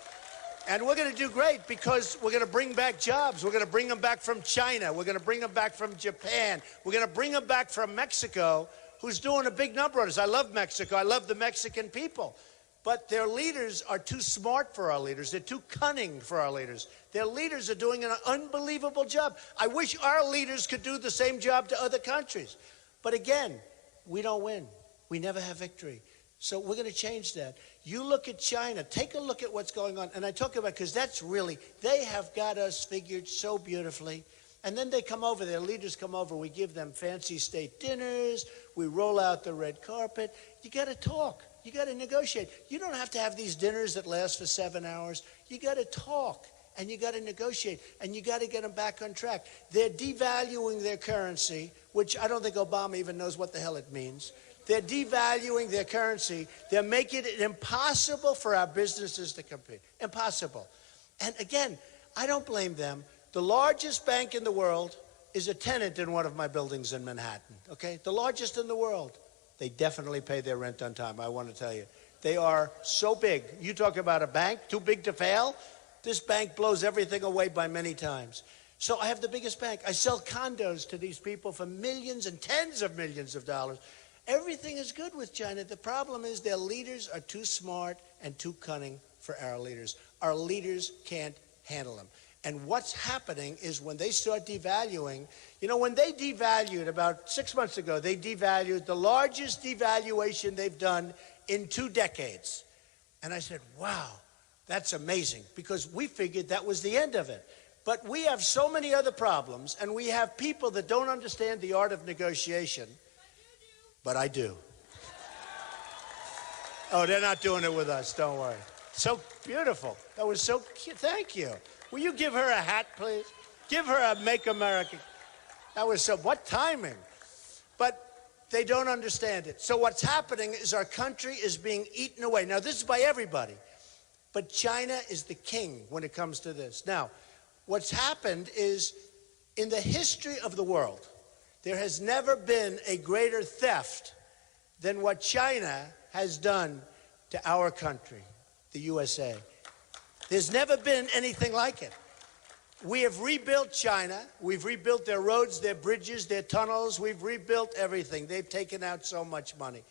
And we're going to do great because we're going to bring back jobs. We're going to bring them back from China. We're going to bring them back from Japan. We're going to bring them back from Mexico, who's doing a big number on us. I love Mexico. I love the Mexican people. But their leaders are too smart for our leaders. They're too cunning for our leaders. Their leaders are doing an unbelievable job. I wish our leaders could do the same job to other countries. But again, we don't win. We never have victory. So we're going to change that. You look at China. Take a look at what's going on. And I talk about, because that's really, they have got us figured so beautifully. And then they come over, their leaders come over. We give them fancy state dinners. We roll out the red carpet. You got to talk. You got to negotiate. You don't have to have these dinners that last for 7 hours. You got to talk, and you got to negotiate, and you got to get them back on track. They're devaluing their currency, which I don't think Obama even knows what the hell it means. They're devaluing their currency. They're making it impossible for our businesses to compete. Impossible. And again, I don't blame them. The largest bank in the world is a tenant in one of my buildings in Manhattan, okay? The largest in the world. They definitely pay their rent on time, I want to tell you. They are so big. You talk about a bank too big to fail. This bank blows everything away by many times. So I have the biggest bank. I sell condos to these people for millions and tens of millions of dollars. Everything is good with China. The problem is their leaders are too smart and too cunning for our leaders. Our leaders can't handle them. And what's happening is when they start devaluing, you know, when they devalued about 6 months ago, they devalued the largest devaluation they've done in 2 decades. And I said, wow, that's amazing, because we figured that was the end of it. But we have so many other problems, and we have people that don't understand the art of negotiation. But I do. Oh, they're not doing it with us, don't worry. So beautiful. That was so cute. Thank you. Will you give her a hat, please? Give her a Make America. That was so, what timing? But they don't understand it. So what's happening is our country is being eaten away. Now, this is by everybody. But China is the king when it comes to this. Now, what's happened is, in the history of the world, there has never been a greater theft than what China has done to our country, the USA. There's never been anything like it. We have rebuilt China. We've rebuilt their roads, their bridges, their tunnels. We've rebuilt everything. They've taken out so much money.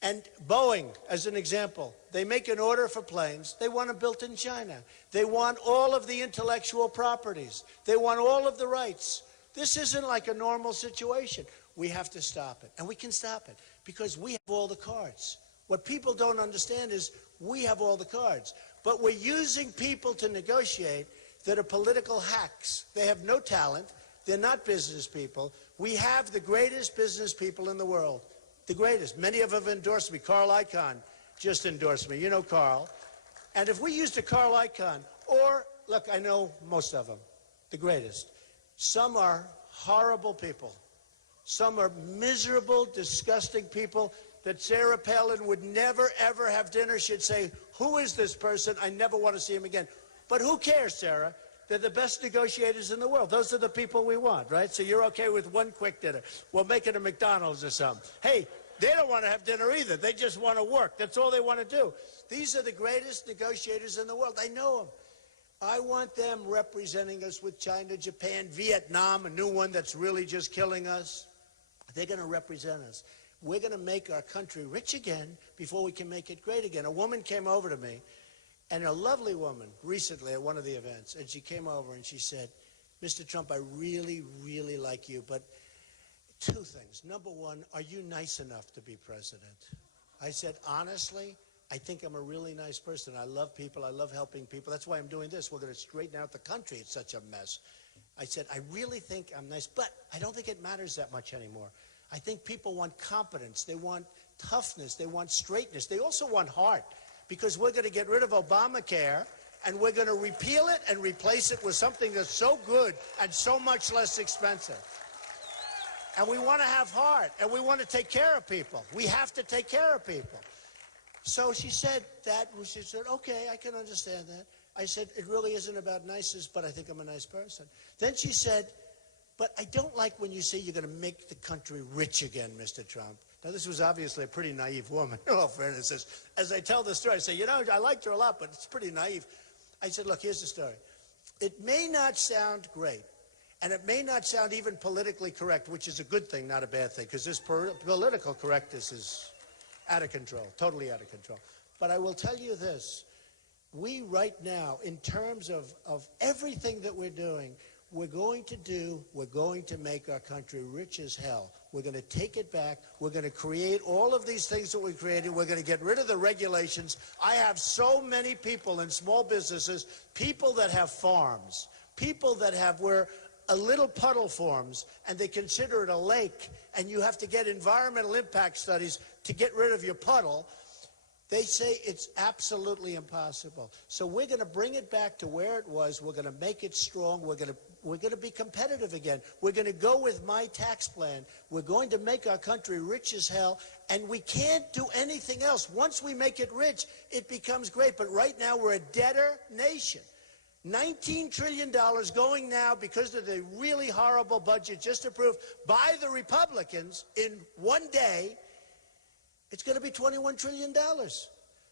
And Boeing, as an example, they make an order for planes. They want them built in China. They want all of the intellectual properties. They want all of the rights. This isn't like a normal situation. We have to stop it. And we can stop it because we have all the cards. What people don't understand is we have all the cards. But we're using people to negotiate that are political hacks. They have no talent. They're not business people. We have the greatest business people in the world. The greatest. Many of them have endorsed me. Carl Icahn just endorsed me. You know Carl. And if we used a Carl Icahn, or, look, I know most of them, the greatest. Some are horrible people. Some are miserable, disgusting people that Sarah Palin would never, ever have dinner. She'd say, who is this person? I never want to see him again. But who cares, Sarah? They're the best negotiators in the world. Those are the people we want, right? So you're okay with one quick dinner. We'll make it a McDonald's or something. Hey, they don't want to have dinner either. They just want to work. That's all they want to do. These are the greatest negotiators in the world. I know them. I want them representing us with China, Japan, Vietnam, a new one that's really just killing us. They're going to represent us. We're going to make our country rich again before we can make it great again. A woman came over to me, and a lovely woman, recently at one of the events, and she came over and she said, Mr. Trump, I really, really like you, but 2 things. Number one, are you nice enough to be president? I said, honestly, I think I'm a really nice person. I love people. I love helping people. That's why I'm doing this. We're going to straighten out the country. It's such a mess. I said, I really think I'm nice, but I don't think it matters that much anymore. I think people want competence. They want toughness. They want straightness. They also want heart, because we're going to get rid of Obamacare, and we're going to repeal it and replace it with something that's so good and so much less expensive. And we want to have heart, and we want to take care of people. We have to take care of people. So she said that. She said, okay, I can understand that. I said, it really isn't about niceness, but I think I'm a nice person. Then she said, but I don't like when you say you're going to make the country rich again, Mr. Trump. Now, this was obviously a pretty naive woman, in all fairness. As I tell the story, I say, you know, I liked her a lot, but it's pretty naive. I said, look, here's the story. It may not sound great, and it may not sound even politically correct, which is a good thing, not a bad thing, because this political correctness is out of control, totally out of control. But I will tell you this. We right now, in terms of everything that we're doing, we're going to make our country rich as hell. We're going to take it back. We're going to create all of these things that we created. We're going to get rid of the regulations. I have so many people in small businesses, people that have farms, people that have where a little puddle forms and they consider it a lake, and you have to get environmental impact studies to get rid of your puddle. They say it's absolutely impossible. So we're going to bring it back to where it was. We're going to make it strong. We're going to be competitive again. We're going to go with my tax plan. We're going to make our country rich as hell, and we can't do anything else. Once we make it rich, it becomes great. But right now, we're a debtor nation. $19 trillion going now because of the really horrible budget just approved by the Republicans in one day. It's going to be $21 trillion.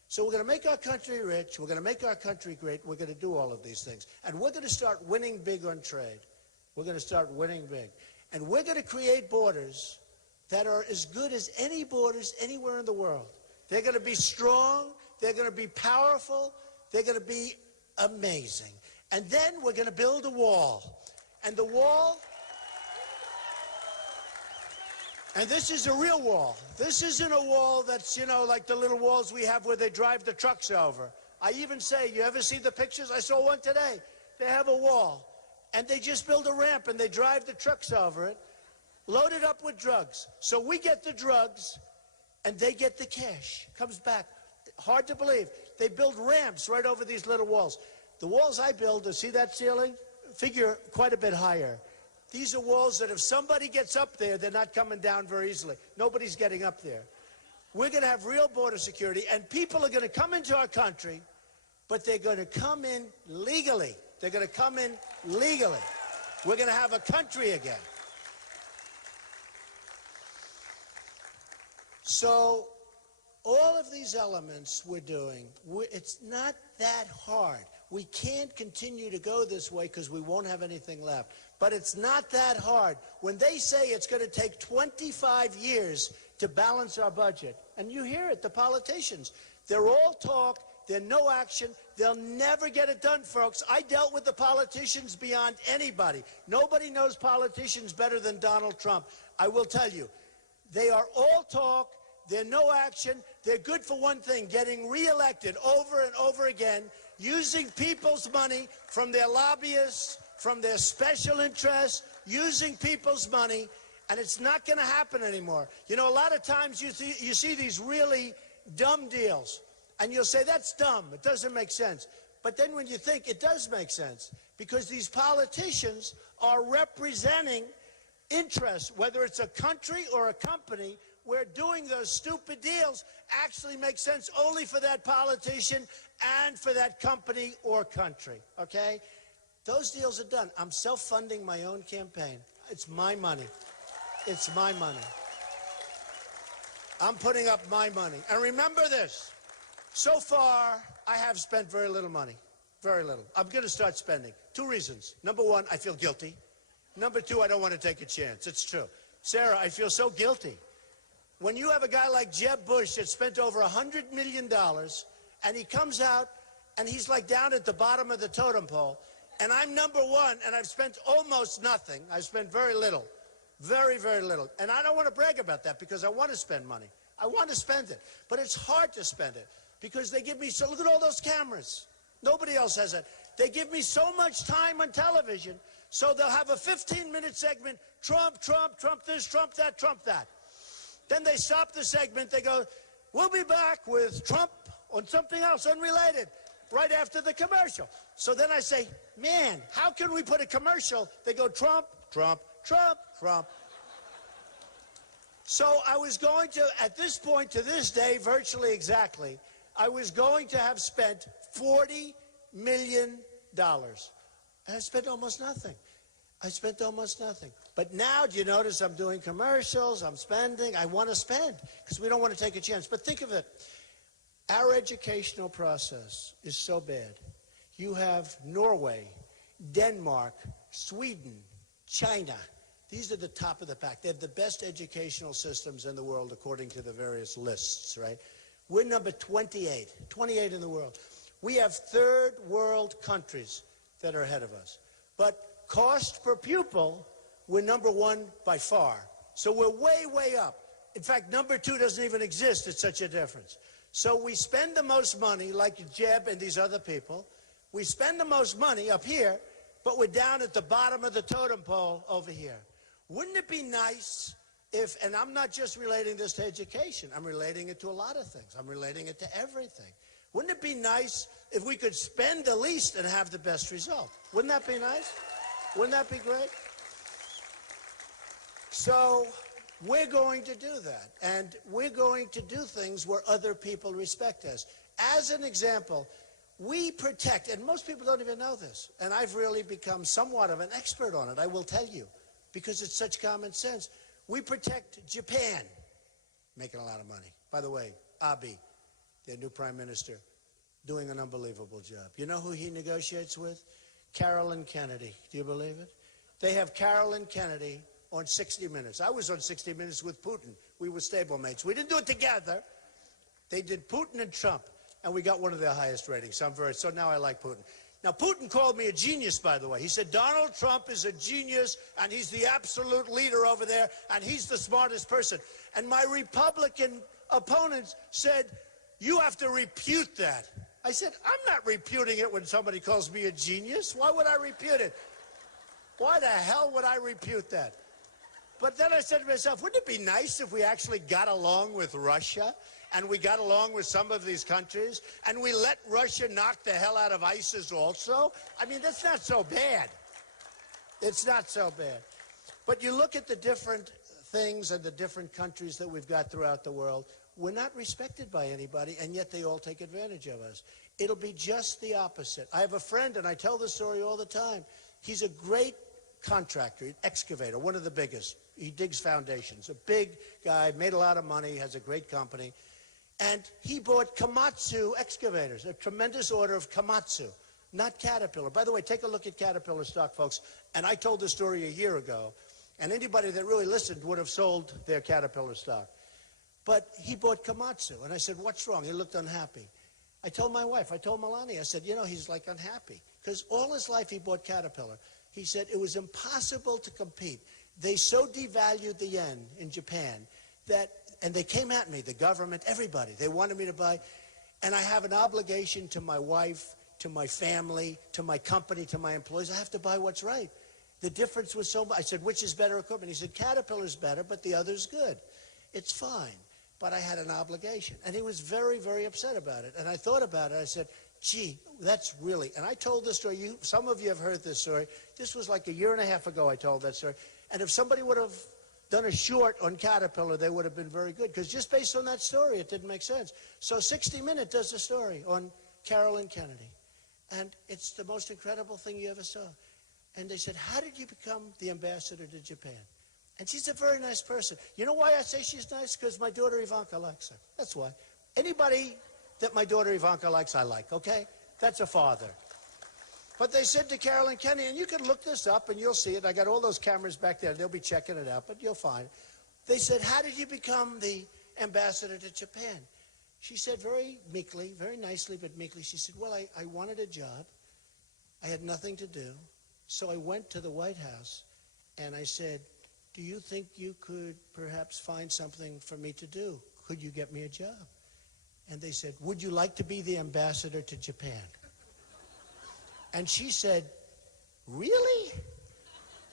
So we're going to make our country rich. We're going to make our country great. We're going to do all of these things. And we're going to start winning big on trade. We're going to start winning big. And we're going to create borders that are as good as any borders anywhere in the world. They're going to be strong. They're going to be powerful. They're going to be amazing. And then we're going to build a wall. And the wall... And this is a real wall. This isn't a wall that's, you know, like the little walls we have where they drive the trucks over. I even say, you ever see the pictures? I saw one today. They have a wall, and they just build a ramp, and they drive the trucks over it, loaded up with drugs. So we get the drugs, and they get the cash. Comes back. Hard to believe. They build ramps right over these little walls. The walls I build, see that ceiling? Figure quite a bit higher. These are walls that if somebody gets up there, they're not coming down very easily. Nobody's getting up there. We're going to have real border security, and people are going to come into our country, but they're going to come in legally. They're going to come in legally. We're going to have a country again. So all of these elements we're doing, it's not that hard. We can't continue to go this way because we won't have anything left. But it's not that hard. When they say it's going to take 25 years to balance our budget, and you hear it, the politicians, they're all talk, they're no action, they'll never get it done, folks. I dealt with the politicians beyond anybody. Nobody knows politicians better than Donald Trump. I will tell you, they are all talk, they're no action, they're good for one thing, getting reelected over and over again, using people's money from their lobbyists, from their special interests, using people's money, and it's not going to happen anymore. You know, a lot of times you see these really dumb deals, and you'll say, that's dumb, it doesn't make sense. But then when you think, it does make sense, because these politicians are representing interests, whether it's a country or a company, where doing those stupid deals actually makes sense only for that politician and for that company or country, okay? Those deals are done. I'm self-funding my own campaign. It's my money. It's my money. I'm putting up my money. And remember this. So far, I have spent very little money. Very little. I'm going to start spending. 2 reasons. Number 1, I feel guilty. Number 2, I don't want to take a chance. It's true. Sarah, I feel so guilty. When you have a guy like Jeb Bush that spent over $100 million, and he comes out, and he's like down at the bottom of the totem pole, and I'm number 1, and I've spent almost nothing. I've spent very little. Very, very little. And I don't want to brag about that because I want to spend money. I want to spend it. But it's hard to spend it because they give me, so look at all those cameras. Nobody else has it. They give me so much time on television, so they'll have a 15-minute segment, Trump, Trump, Trump this, Trump that, Trump that. Then they stop the segment. They go, we'll be back with Trump on something else unrelated. right after the commercial. So then I say, man, how can we put a commercial? They go, Trump, Trump, Trump, Trump. So I was going to, at this point, to this day, virtually exactly, I was going to have spent $40 million. And I spent almost nothing. I spent almost nothing. But now, do you notice I'm doing commercials, I'm spending, I want to spend, because we don't want to take a chance. But think of it. Our educational process is so bad. You have Norway, Denmark, Sweden, China. These are the top of the pack. They have the best educational systems in the world according to the various lists, right? We're number 28 in the world. We have third world countries that are ahead of us. But cost per pupil, we're number one by far. So we're way, way up. In fact, number two doesn't even exist. It's such a difference. So we spend the most money, like Jeb and these other people. We spend the most money up here, but we're down at the bottom of the totem pole over here. Wouldn't it be nice if, and I'm not just relating this to education, I'm relating it to a lot of things. I'm relating it to everything. Wouldn't it be nice if we could spend the least and have the best result? Wouldn't that be nice? Wouldn't that be great? So we're going to do that, and we're going to do things where other people respect us. As an example, we protect, and most people don't even know this, and I've really become somewhat of an expert on it, I will tell you, because it's such common sense. We protect Japan, making a lot of money. By the way, Abe, their new prime minister, doing an unbelievable job. You know who he negotiates with? Carolyn Kennedy. Do you believe it? They have Carolyn Kennedy on 60 Minutes. I was on 60 Minutes with Putin. We were stablemates. We didn't do it together. They did Putin and Trump, and we got one of their highest ratings. So now I like Putin. Now, Putin called me a genius, by the way. He said, Donald Trump is a genius, and he's the absolute leader over there, and he's the smartest person. And my Republican opponents said, you have to repute that. I said, I'm not reputing it when somebody calls me a genius. Why would I repute it? Why the hell would I repute that? But then I said to myself, wouldn't it be nice if we actually got along with Russia and we got along with some of these countries and we let Russia knock the hell out of ISIS also? I mean, that's not so bad. It's not so bad. But you look at the different things and the different countries that we've got throughout the world. We're not respected by anybody, and yet they all take advantage of us. It'll be just the opposite. I have a friend, and I tell this story all the time. He's a great contractor, an excavator, one of the biggest. He digs foundations. A big guy, made a lot of money, has a great company. And he bought Komatsu excavators, a tremendous order of Komatsu, not Caterpillar. By the way, take a look at Caterpillar stock, folks. And I told this story a year ago, and anybody that really listened would have sold their Caterpillar stock. But he bought Komatsu, and I said, what's wrong? He looked unhappy. I told my wife, I told Melania, I said, you know, he's like unhappy. Because all his life he bought Caterpillar. He said it was impossible to compete. They so devalued the yen in Japan that, and they came at me, the government, everybody. They wanted me to buy, and I have an obligation to my wife, to my family, to my company, to my employees. I have to buy what's right. The difference was so much. I said, which is better equipment? He said, Caterpillar's better, but the other's good. It's fine. But I had an obligation. And he was very, very upset about it. And I thought about it. I said, gee, that's really, and I told this story. Some of you have heard this story. This was like a year and a half ago I told that story. And if somebody would have done a short on Caterpillar, they would have been very good. Because just based on that story, it didn't make sense. So 60 Minutes does a story on Carolyn Kennedy. And it's the most incredible thing you ever saw. And they said, how did you become the ambassador to Japan? And she's a very nice person. You know why I say she's nice? Because my daughter Ivanka likes her. That's why. Anybody that my daughter Ivanka likes, I like, okay? That's a father. But they said to Carolyn Kennedy, and you can look this up and you'll see it. I got all those cameras back there. They'll be checking it out, but you'll find it. They said, how did you become the ambassador to Japan? She said very meekly, very nicely, but meekly, she said, well, I wanted a job. I had nothing to do. So I went to the White House and I said, do you think you could perhaps find something for me to do? Could you get me a job? And they said, would you like to be the ambassador to Japan? And she said, really?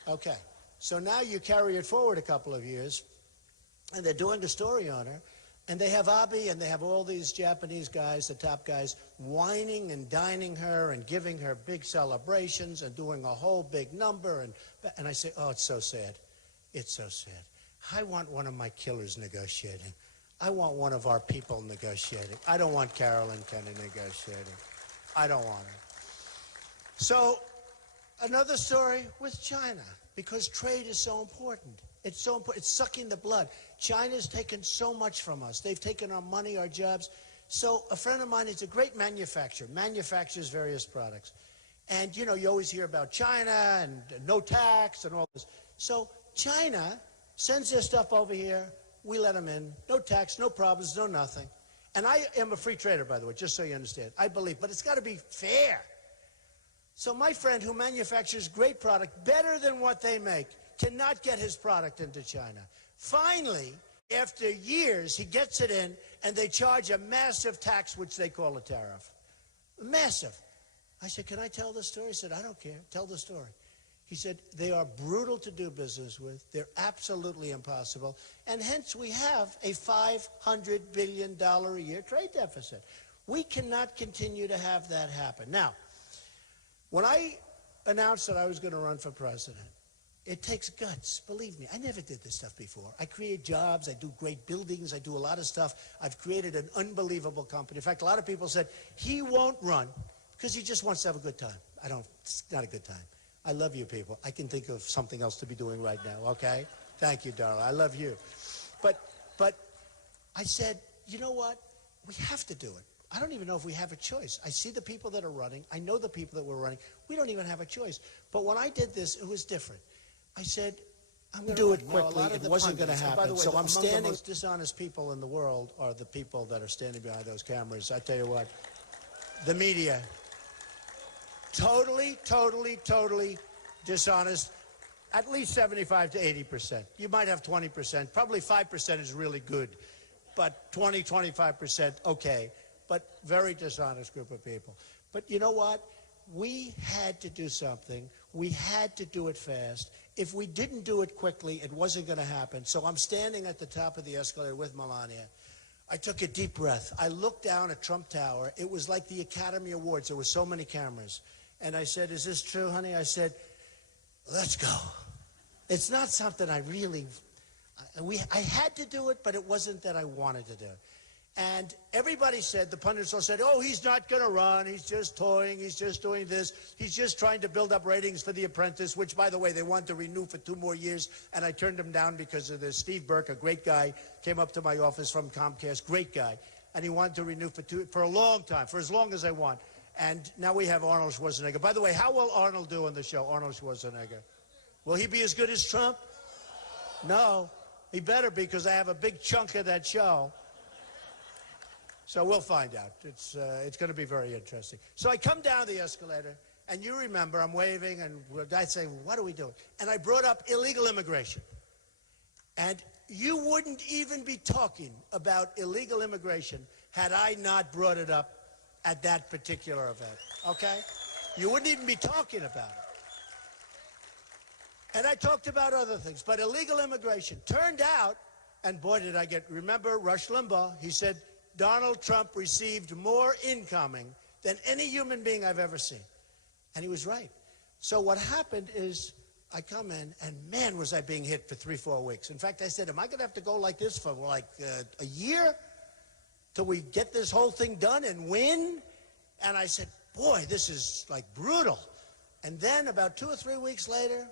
Okay. So now you carry it forward a couple of years, and they're doing a story on her. And they have Abe and they have all these Japanese guys, the top guys, whining and dining her and giving her big celebrations and doing a whole big number. And I say, oh, it's so sad. It's so sad. I want one of my killers negotiating. I want one of our people negotiating. I don't want Carolyn Kenny negotiating. I don't want her. So another story with China, because trade is so important. It's so important. It's sucking the blood. China's taken so much from us. They've taken our money, our jobs. So a friend of mine is a great manufacturer, manufactures various products. And, you know, you always hear about China and no tax and all this. So China sends their stuff over here. We let them in. No tax, no problems, no nothing. And I am a free trader, by the way, just so you understand. I believe, but it's got to be fair. So my friend who manufactures great product, better than what they make, cannot get his product into China. Finally, after years, he gets it in, and they charge a massive tax, which they call a tariff. Massive. I said, can I tell the story? He said, I don't care. Tell the story. He said, they are brutal to do business with. They're absolutely impossible. And hence, we have a $500 billion a year trade deficit. We cannot continue to have that happen. Now, when I announced that I was going to run for president, it takes guts, believe me. I never did this stuff before. I create jobs, I do great buildings, I do a lot of stuff. I've created an unbelievable company. In fact, a lot of people said, he won't run because he just wants to have a good time. It's not a good time. I love you people. I can think of something else to be doing right now, okay? Thank you, darling. I love you. But I said, you know what? We have to do it. I don't even know if we have a choice. I see the people that are running. I know the people that were running. We don't even have a choice. But when I did this, it was different. I said, I'm going to do it quickly. It wasn't going to happen. By the way, so I'm standing. The most dishonest people in the world are the people that are standing behind those cameras. I tell you what, the media, totally dishonest. At least 75 to 80%. You might have 20%. Probably 5% is really good. But 25%, okay. But very dishonest group of people. But you know what? We had to do something. We had to do it fast. If we didn't do it quickly, it wasn't going to happen. So I'm standing at the top of the escalator with Melania. I took a deep breath. I looked down at Trump Tower. It was like the Academy Awards. There were so many cameras. And I said, is this true, honey? I said, let's go. It's not something I really... I had to do it, but it wasn't that I wanted to do it. And everybody said, the pundits all said, oh, he's not going to run. He's just toying. He's just doing this. He's just trying to build up ratings for The Apprentice, which, by the way, they wanted to renew for 2 more years. And I turned him down because of this. Steve Burke, a great guy, came up to my office from Comcast, great guy. And he wanted to renew for a long time, for as long as I want. And now we have Arnold Schwarzenegger. By the way, how will Arnold do on the show, Arnold Schwarzenegger? Will he be as good as Trump? No. He better, because I have a big chunk of that show. So we'll find out. It's going to be very interesting. So I come down the escalator, and you remember, I'm waving, and I say, what are we doing? And I brought up illegal immigration. And you wouldn't even be talking about illegal immigration had I not brought it up at that particular event, okay? You wouldn't even be talking about it. And I talked about other things, but illegal immigration turned out, and boy, did I remember Rush Limbaugh, he said, Donald Trump received more incoming than any human being I've ever seen. And he was right. So what happened is I come in, and man, was I being hit for 3-4 weeks. In fact, I said, am I going to have to go like this for like a year till we get this whole thing done and win? And I said, boy, this is like brutal. And then about 2 or 3 weeks later,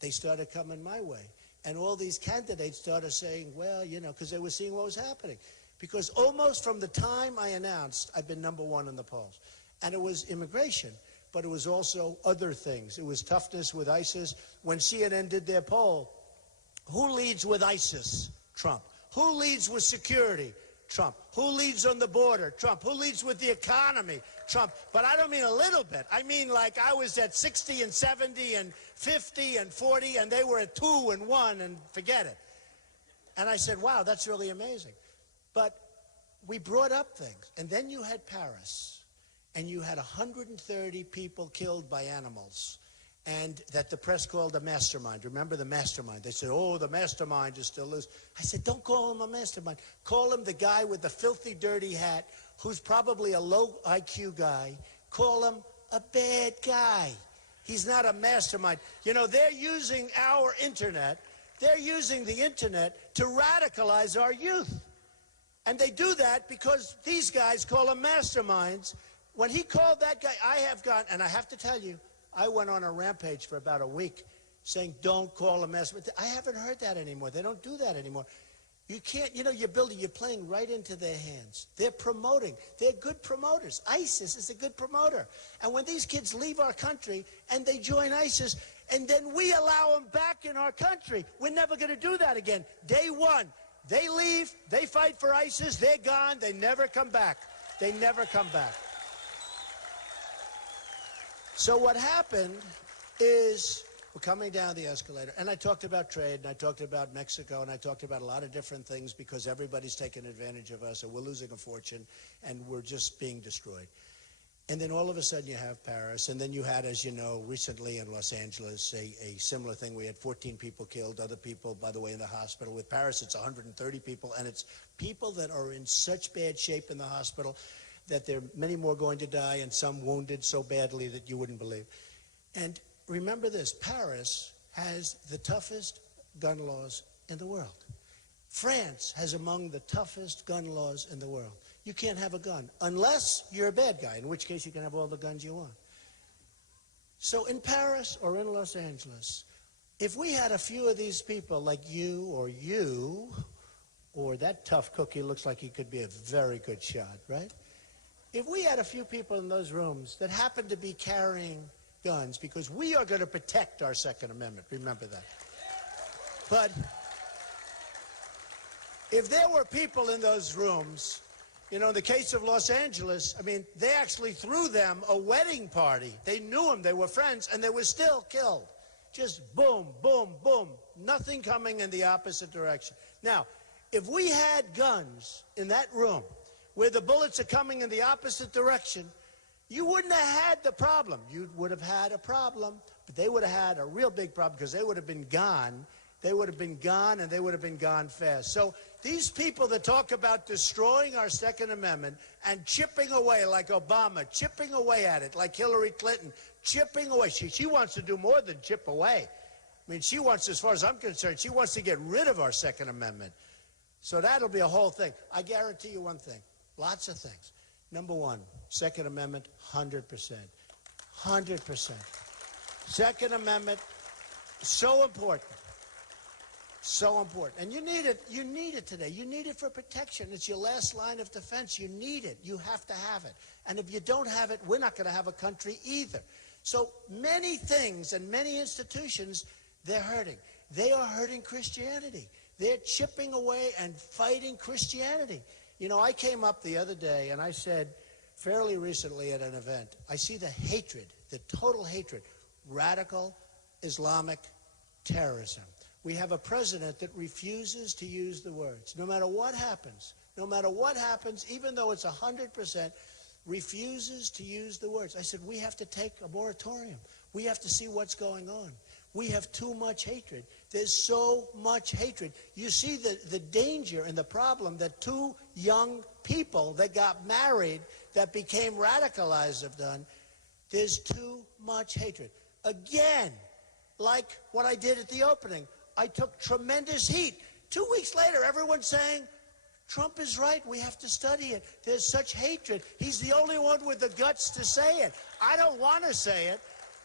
they started coming my way. And all these candidates started saying, well, you know, because they were seeing what was happening. Because almost from the time I announced, I've been #1 in the polls. And it was immigration, but it was also other things. It was toughness with ISIS. When CNN did their poll, who leads with ISIS? Trump. Who leads with security? Trump. Who leads on the border? Trump. Who leads with the economy? Trump. But I don't mean a little bit. I mean like I was at 60 and 70 and 50 and 40, and they were at 2 and 1, and forget it. And I said, wow, that's really amazing. But we brought up things. And then you had Paris, and you had 130 people killed by animals. and that the press called a mastermind. Remember the mastermind? They said, oh, the mastermind is still loose. I said, don't call him a mastermind. Call him the guy with the filthy, dirty hat who's probably a low IQ guy. Call him a bad guy. He's not a mastermind. You know, they're using our internet. They're using the internet to radicalize our youth. And they do that because these guys call them masterminds. When he called that guy, I have gone, and I have to tell you, I went on a rampage for about a week saying, don't call him mastermind. I haven't heard that anymore. They don't do that anymore. You can't, you know, you're playing right into their hands. They're promoting. They're good promoters. ISIS is a good promoter. And when these kids leave our country and they join ISIS, and then we allow them back in our country, we're never going to do that again. Day one, they leave, they fight for ISIS, they're gone, they never come back. They never come back. So what happened is we're coming down the escalator, and I talked about trade, and I talked about Mexico, and I talked about a lot of different things because everybody's taking advantage of us, and we're losing a fortune, and we're just being destroyed. And then all of a sudden you have Paris, and then you had, as you know, recently in Los Angeles, a similar thing. We had 14 people killed, other people, by the way, in the hospital. With Paris, it's 130 people, and it's people that are in such bad shape in the hospital that there are many more going to die and some wounded so badly that you wouldn't believe. And remember this, Paris has the toughest gun laws in the world. France has among the toughest gun laws in the world. You can't have a gun unless you're a bad guy, in which case you can have all the guns you want. So in Paris or in Los Angeles, if we had a few of these people like you, or that tough cookie looks like he could be a very good shot, right? If we had a few people in those rooms that happened to be carrying guns, because we are going to protect our Second Amendment, remember that. But if there were people in those rooms, you know, in the case of Los Angeles, I mean, they actually threw them a wedding party. They knew them, they were friends, and they were still killed. Just boom, boom, boom, nothing coming in the opposite direction. Now, if we had guns in that room where the bullets are coming in the opposite direction, you wouldn't have had the problem. You would have had a problem, but they would have had a real big problem because they would have been gone. They would have been gone, and they would have been gone fast. So these people that talk about destroying our Second Amendment and chipping away like Obama, chipping away at it like Hillary Clinton, chipping away. She wants to do more than chip away. I mean, she wants, as far as I'm concerned, she wants to get rid of our Second Amendment. So that'll be a whole thing. I guarantee you one thing. Lots of things. Number one, Second Amendment, 100%. 100%. Second Amendment, so important. So important. And you need it. You need it today. You need it for protection. It's your last line of defense. You need it. You have to have it. And if you don't have it, we're not going to have a country either. So many things and many institutions, they're hurting. They are hurting Christianity. They're chipping away and fighting Christianity. You know, I came up the other day and I said, fairly recently at an event, I see the hatred, the total hatred, radical Islamic terrorism. We have a president that refuses to use the words. No matter what happens, even though it's 100%, refuses to use the words. I said, we have to take a moratorium. We have to see what's going on. We have too much hatred. There's so much hatred. You see the danger and the problem that two young people that got married, that became radicalized, have done. There's too much hatred. Again, like what I did at the opening, I took tremendous heat. 2 weeks later, everyone's saying, Trump is right, we have to study it. There's such hatred. He's the only one with the guts to say it. I don't want to say it,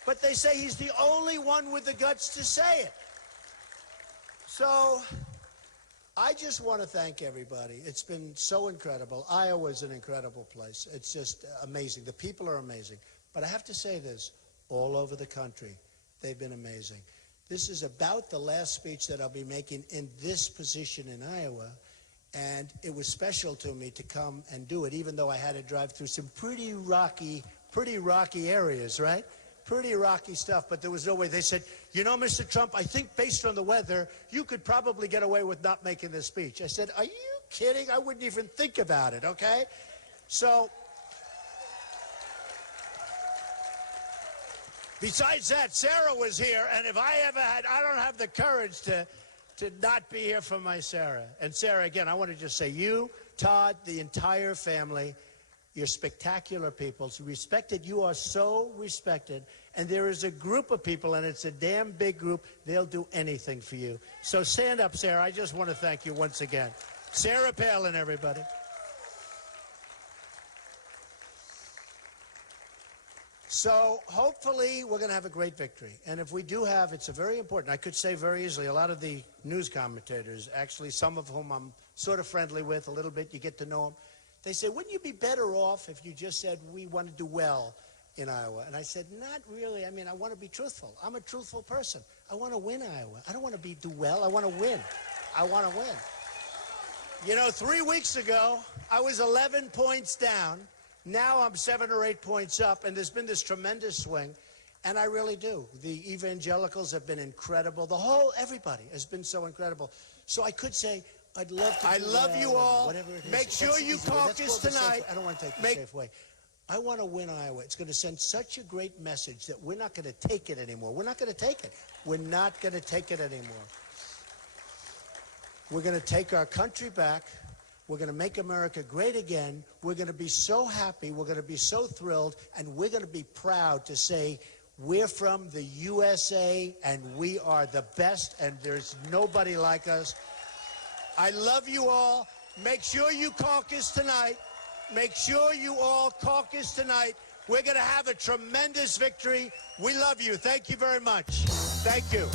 but they say he's the only one with the guts to say it. So I just want to thank everybody. It's been so incredible. Iowa's an incredible place. It's just amazing. The people are amazing. But I have to say this, all over the country, they've been amazing. This is about the last speech that I'll be making in this position in Iowa, and it was special to me to come and do it, even though I had to drive through some pretty rocky areas, right? Pretty rocky stuff, but there was no way. They said, you know, Mr. Trump, I think based on the weather, you could probably get away with not making this speech. I said, are you kidding? I wouldn't even think about it, okay? So Besides that, Sarah was here, and if I ever had, I don't have the courage to not be here for my Sarah. And Sarah, again, I want to just say, you, Todd, the entire family, you're spectacular people. So respected, you are so respected. And there is a group of people, and it's a damn big group, they'll do anything for you. So stand up, Sarah. I just want to thank you once again. Sarah Palin, everybody. So hopefully we're going to have a great victory. And if we do have, it's a very important, I could say very easily, a lot of the news commentators, actually some of whom I'm sort of friendly with a little bit, you get to know them, they say, wouldn't you be better off if you just said, we want to do well in Iowa? And I said, not really. I mean, I want to be truthful. I'm a truthful person. I want to win Iowa. I don't want to do well. I want to win. I want to win. You know, 3 weeks ago, I was 11 points down. Now I'm 7 or 8 points up, and there's been this tremendous swing, and I really do. The evangelicals have been incredible. Everybody has been so incredible. So I could say, I'd love to. I love you all. Whatever it is. Make sure you caucus tonight. I don't want to take the safe way. I want to win Iowa. It's going to send such a great message that we're not going to take it anymore. We're not going to take it. We're not going to take it anymore. We're going to take our country back. We're going to make America great again. We're going to be so happy. We're going to be so thrilled. And we're going to be proud to say we're from the USA and we are the best and there's nobody like us. I love you all. Make sure you caucus tonight. Make sure you all caucus tonight. We're going to have a tremendous victory. We love you. Thank you very much. Thank you.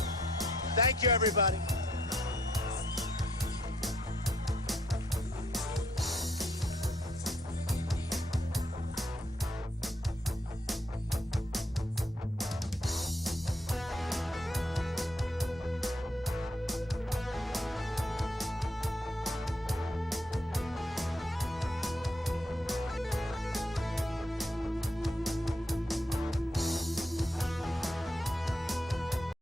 Thank you, everybody.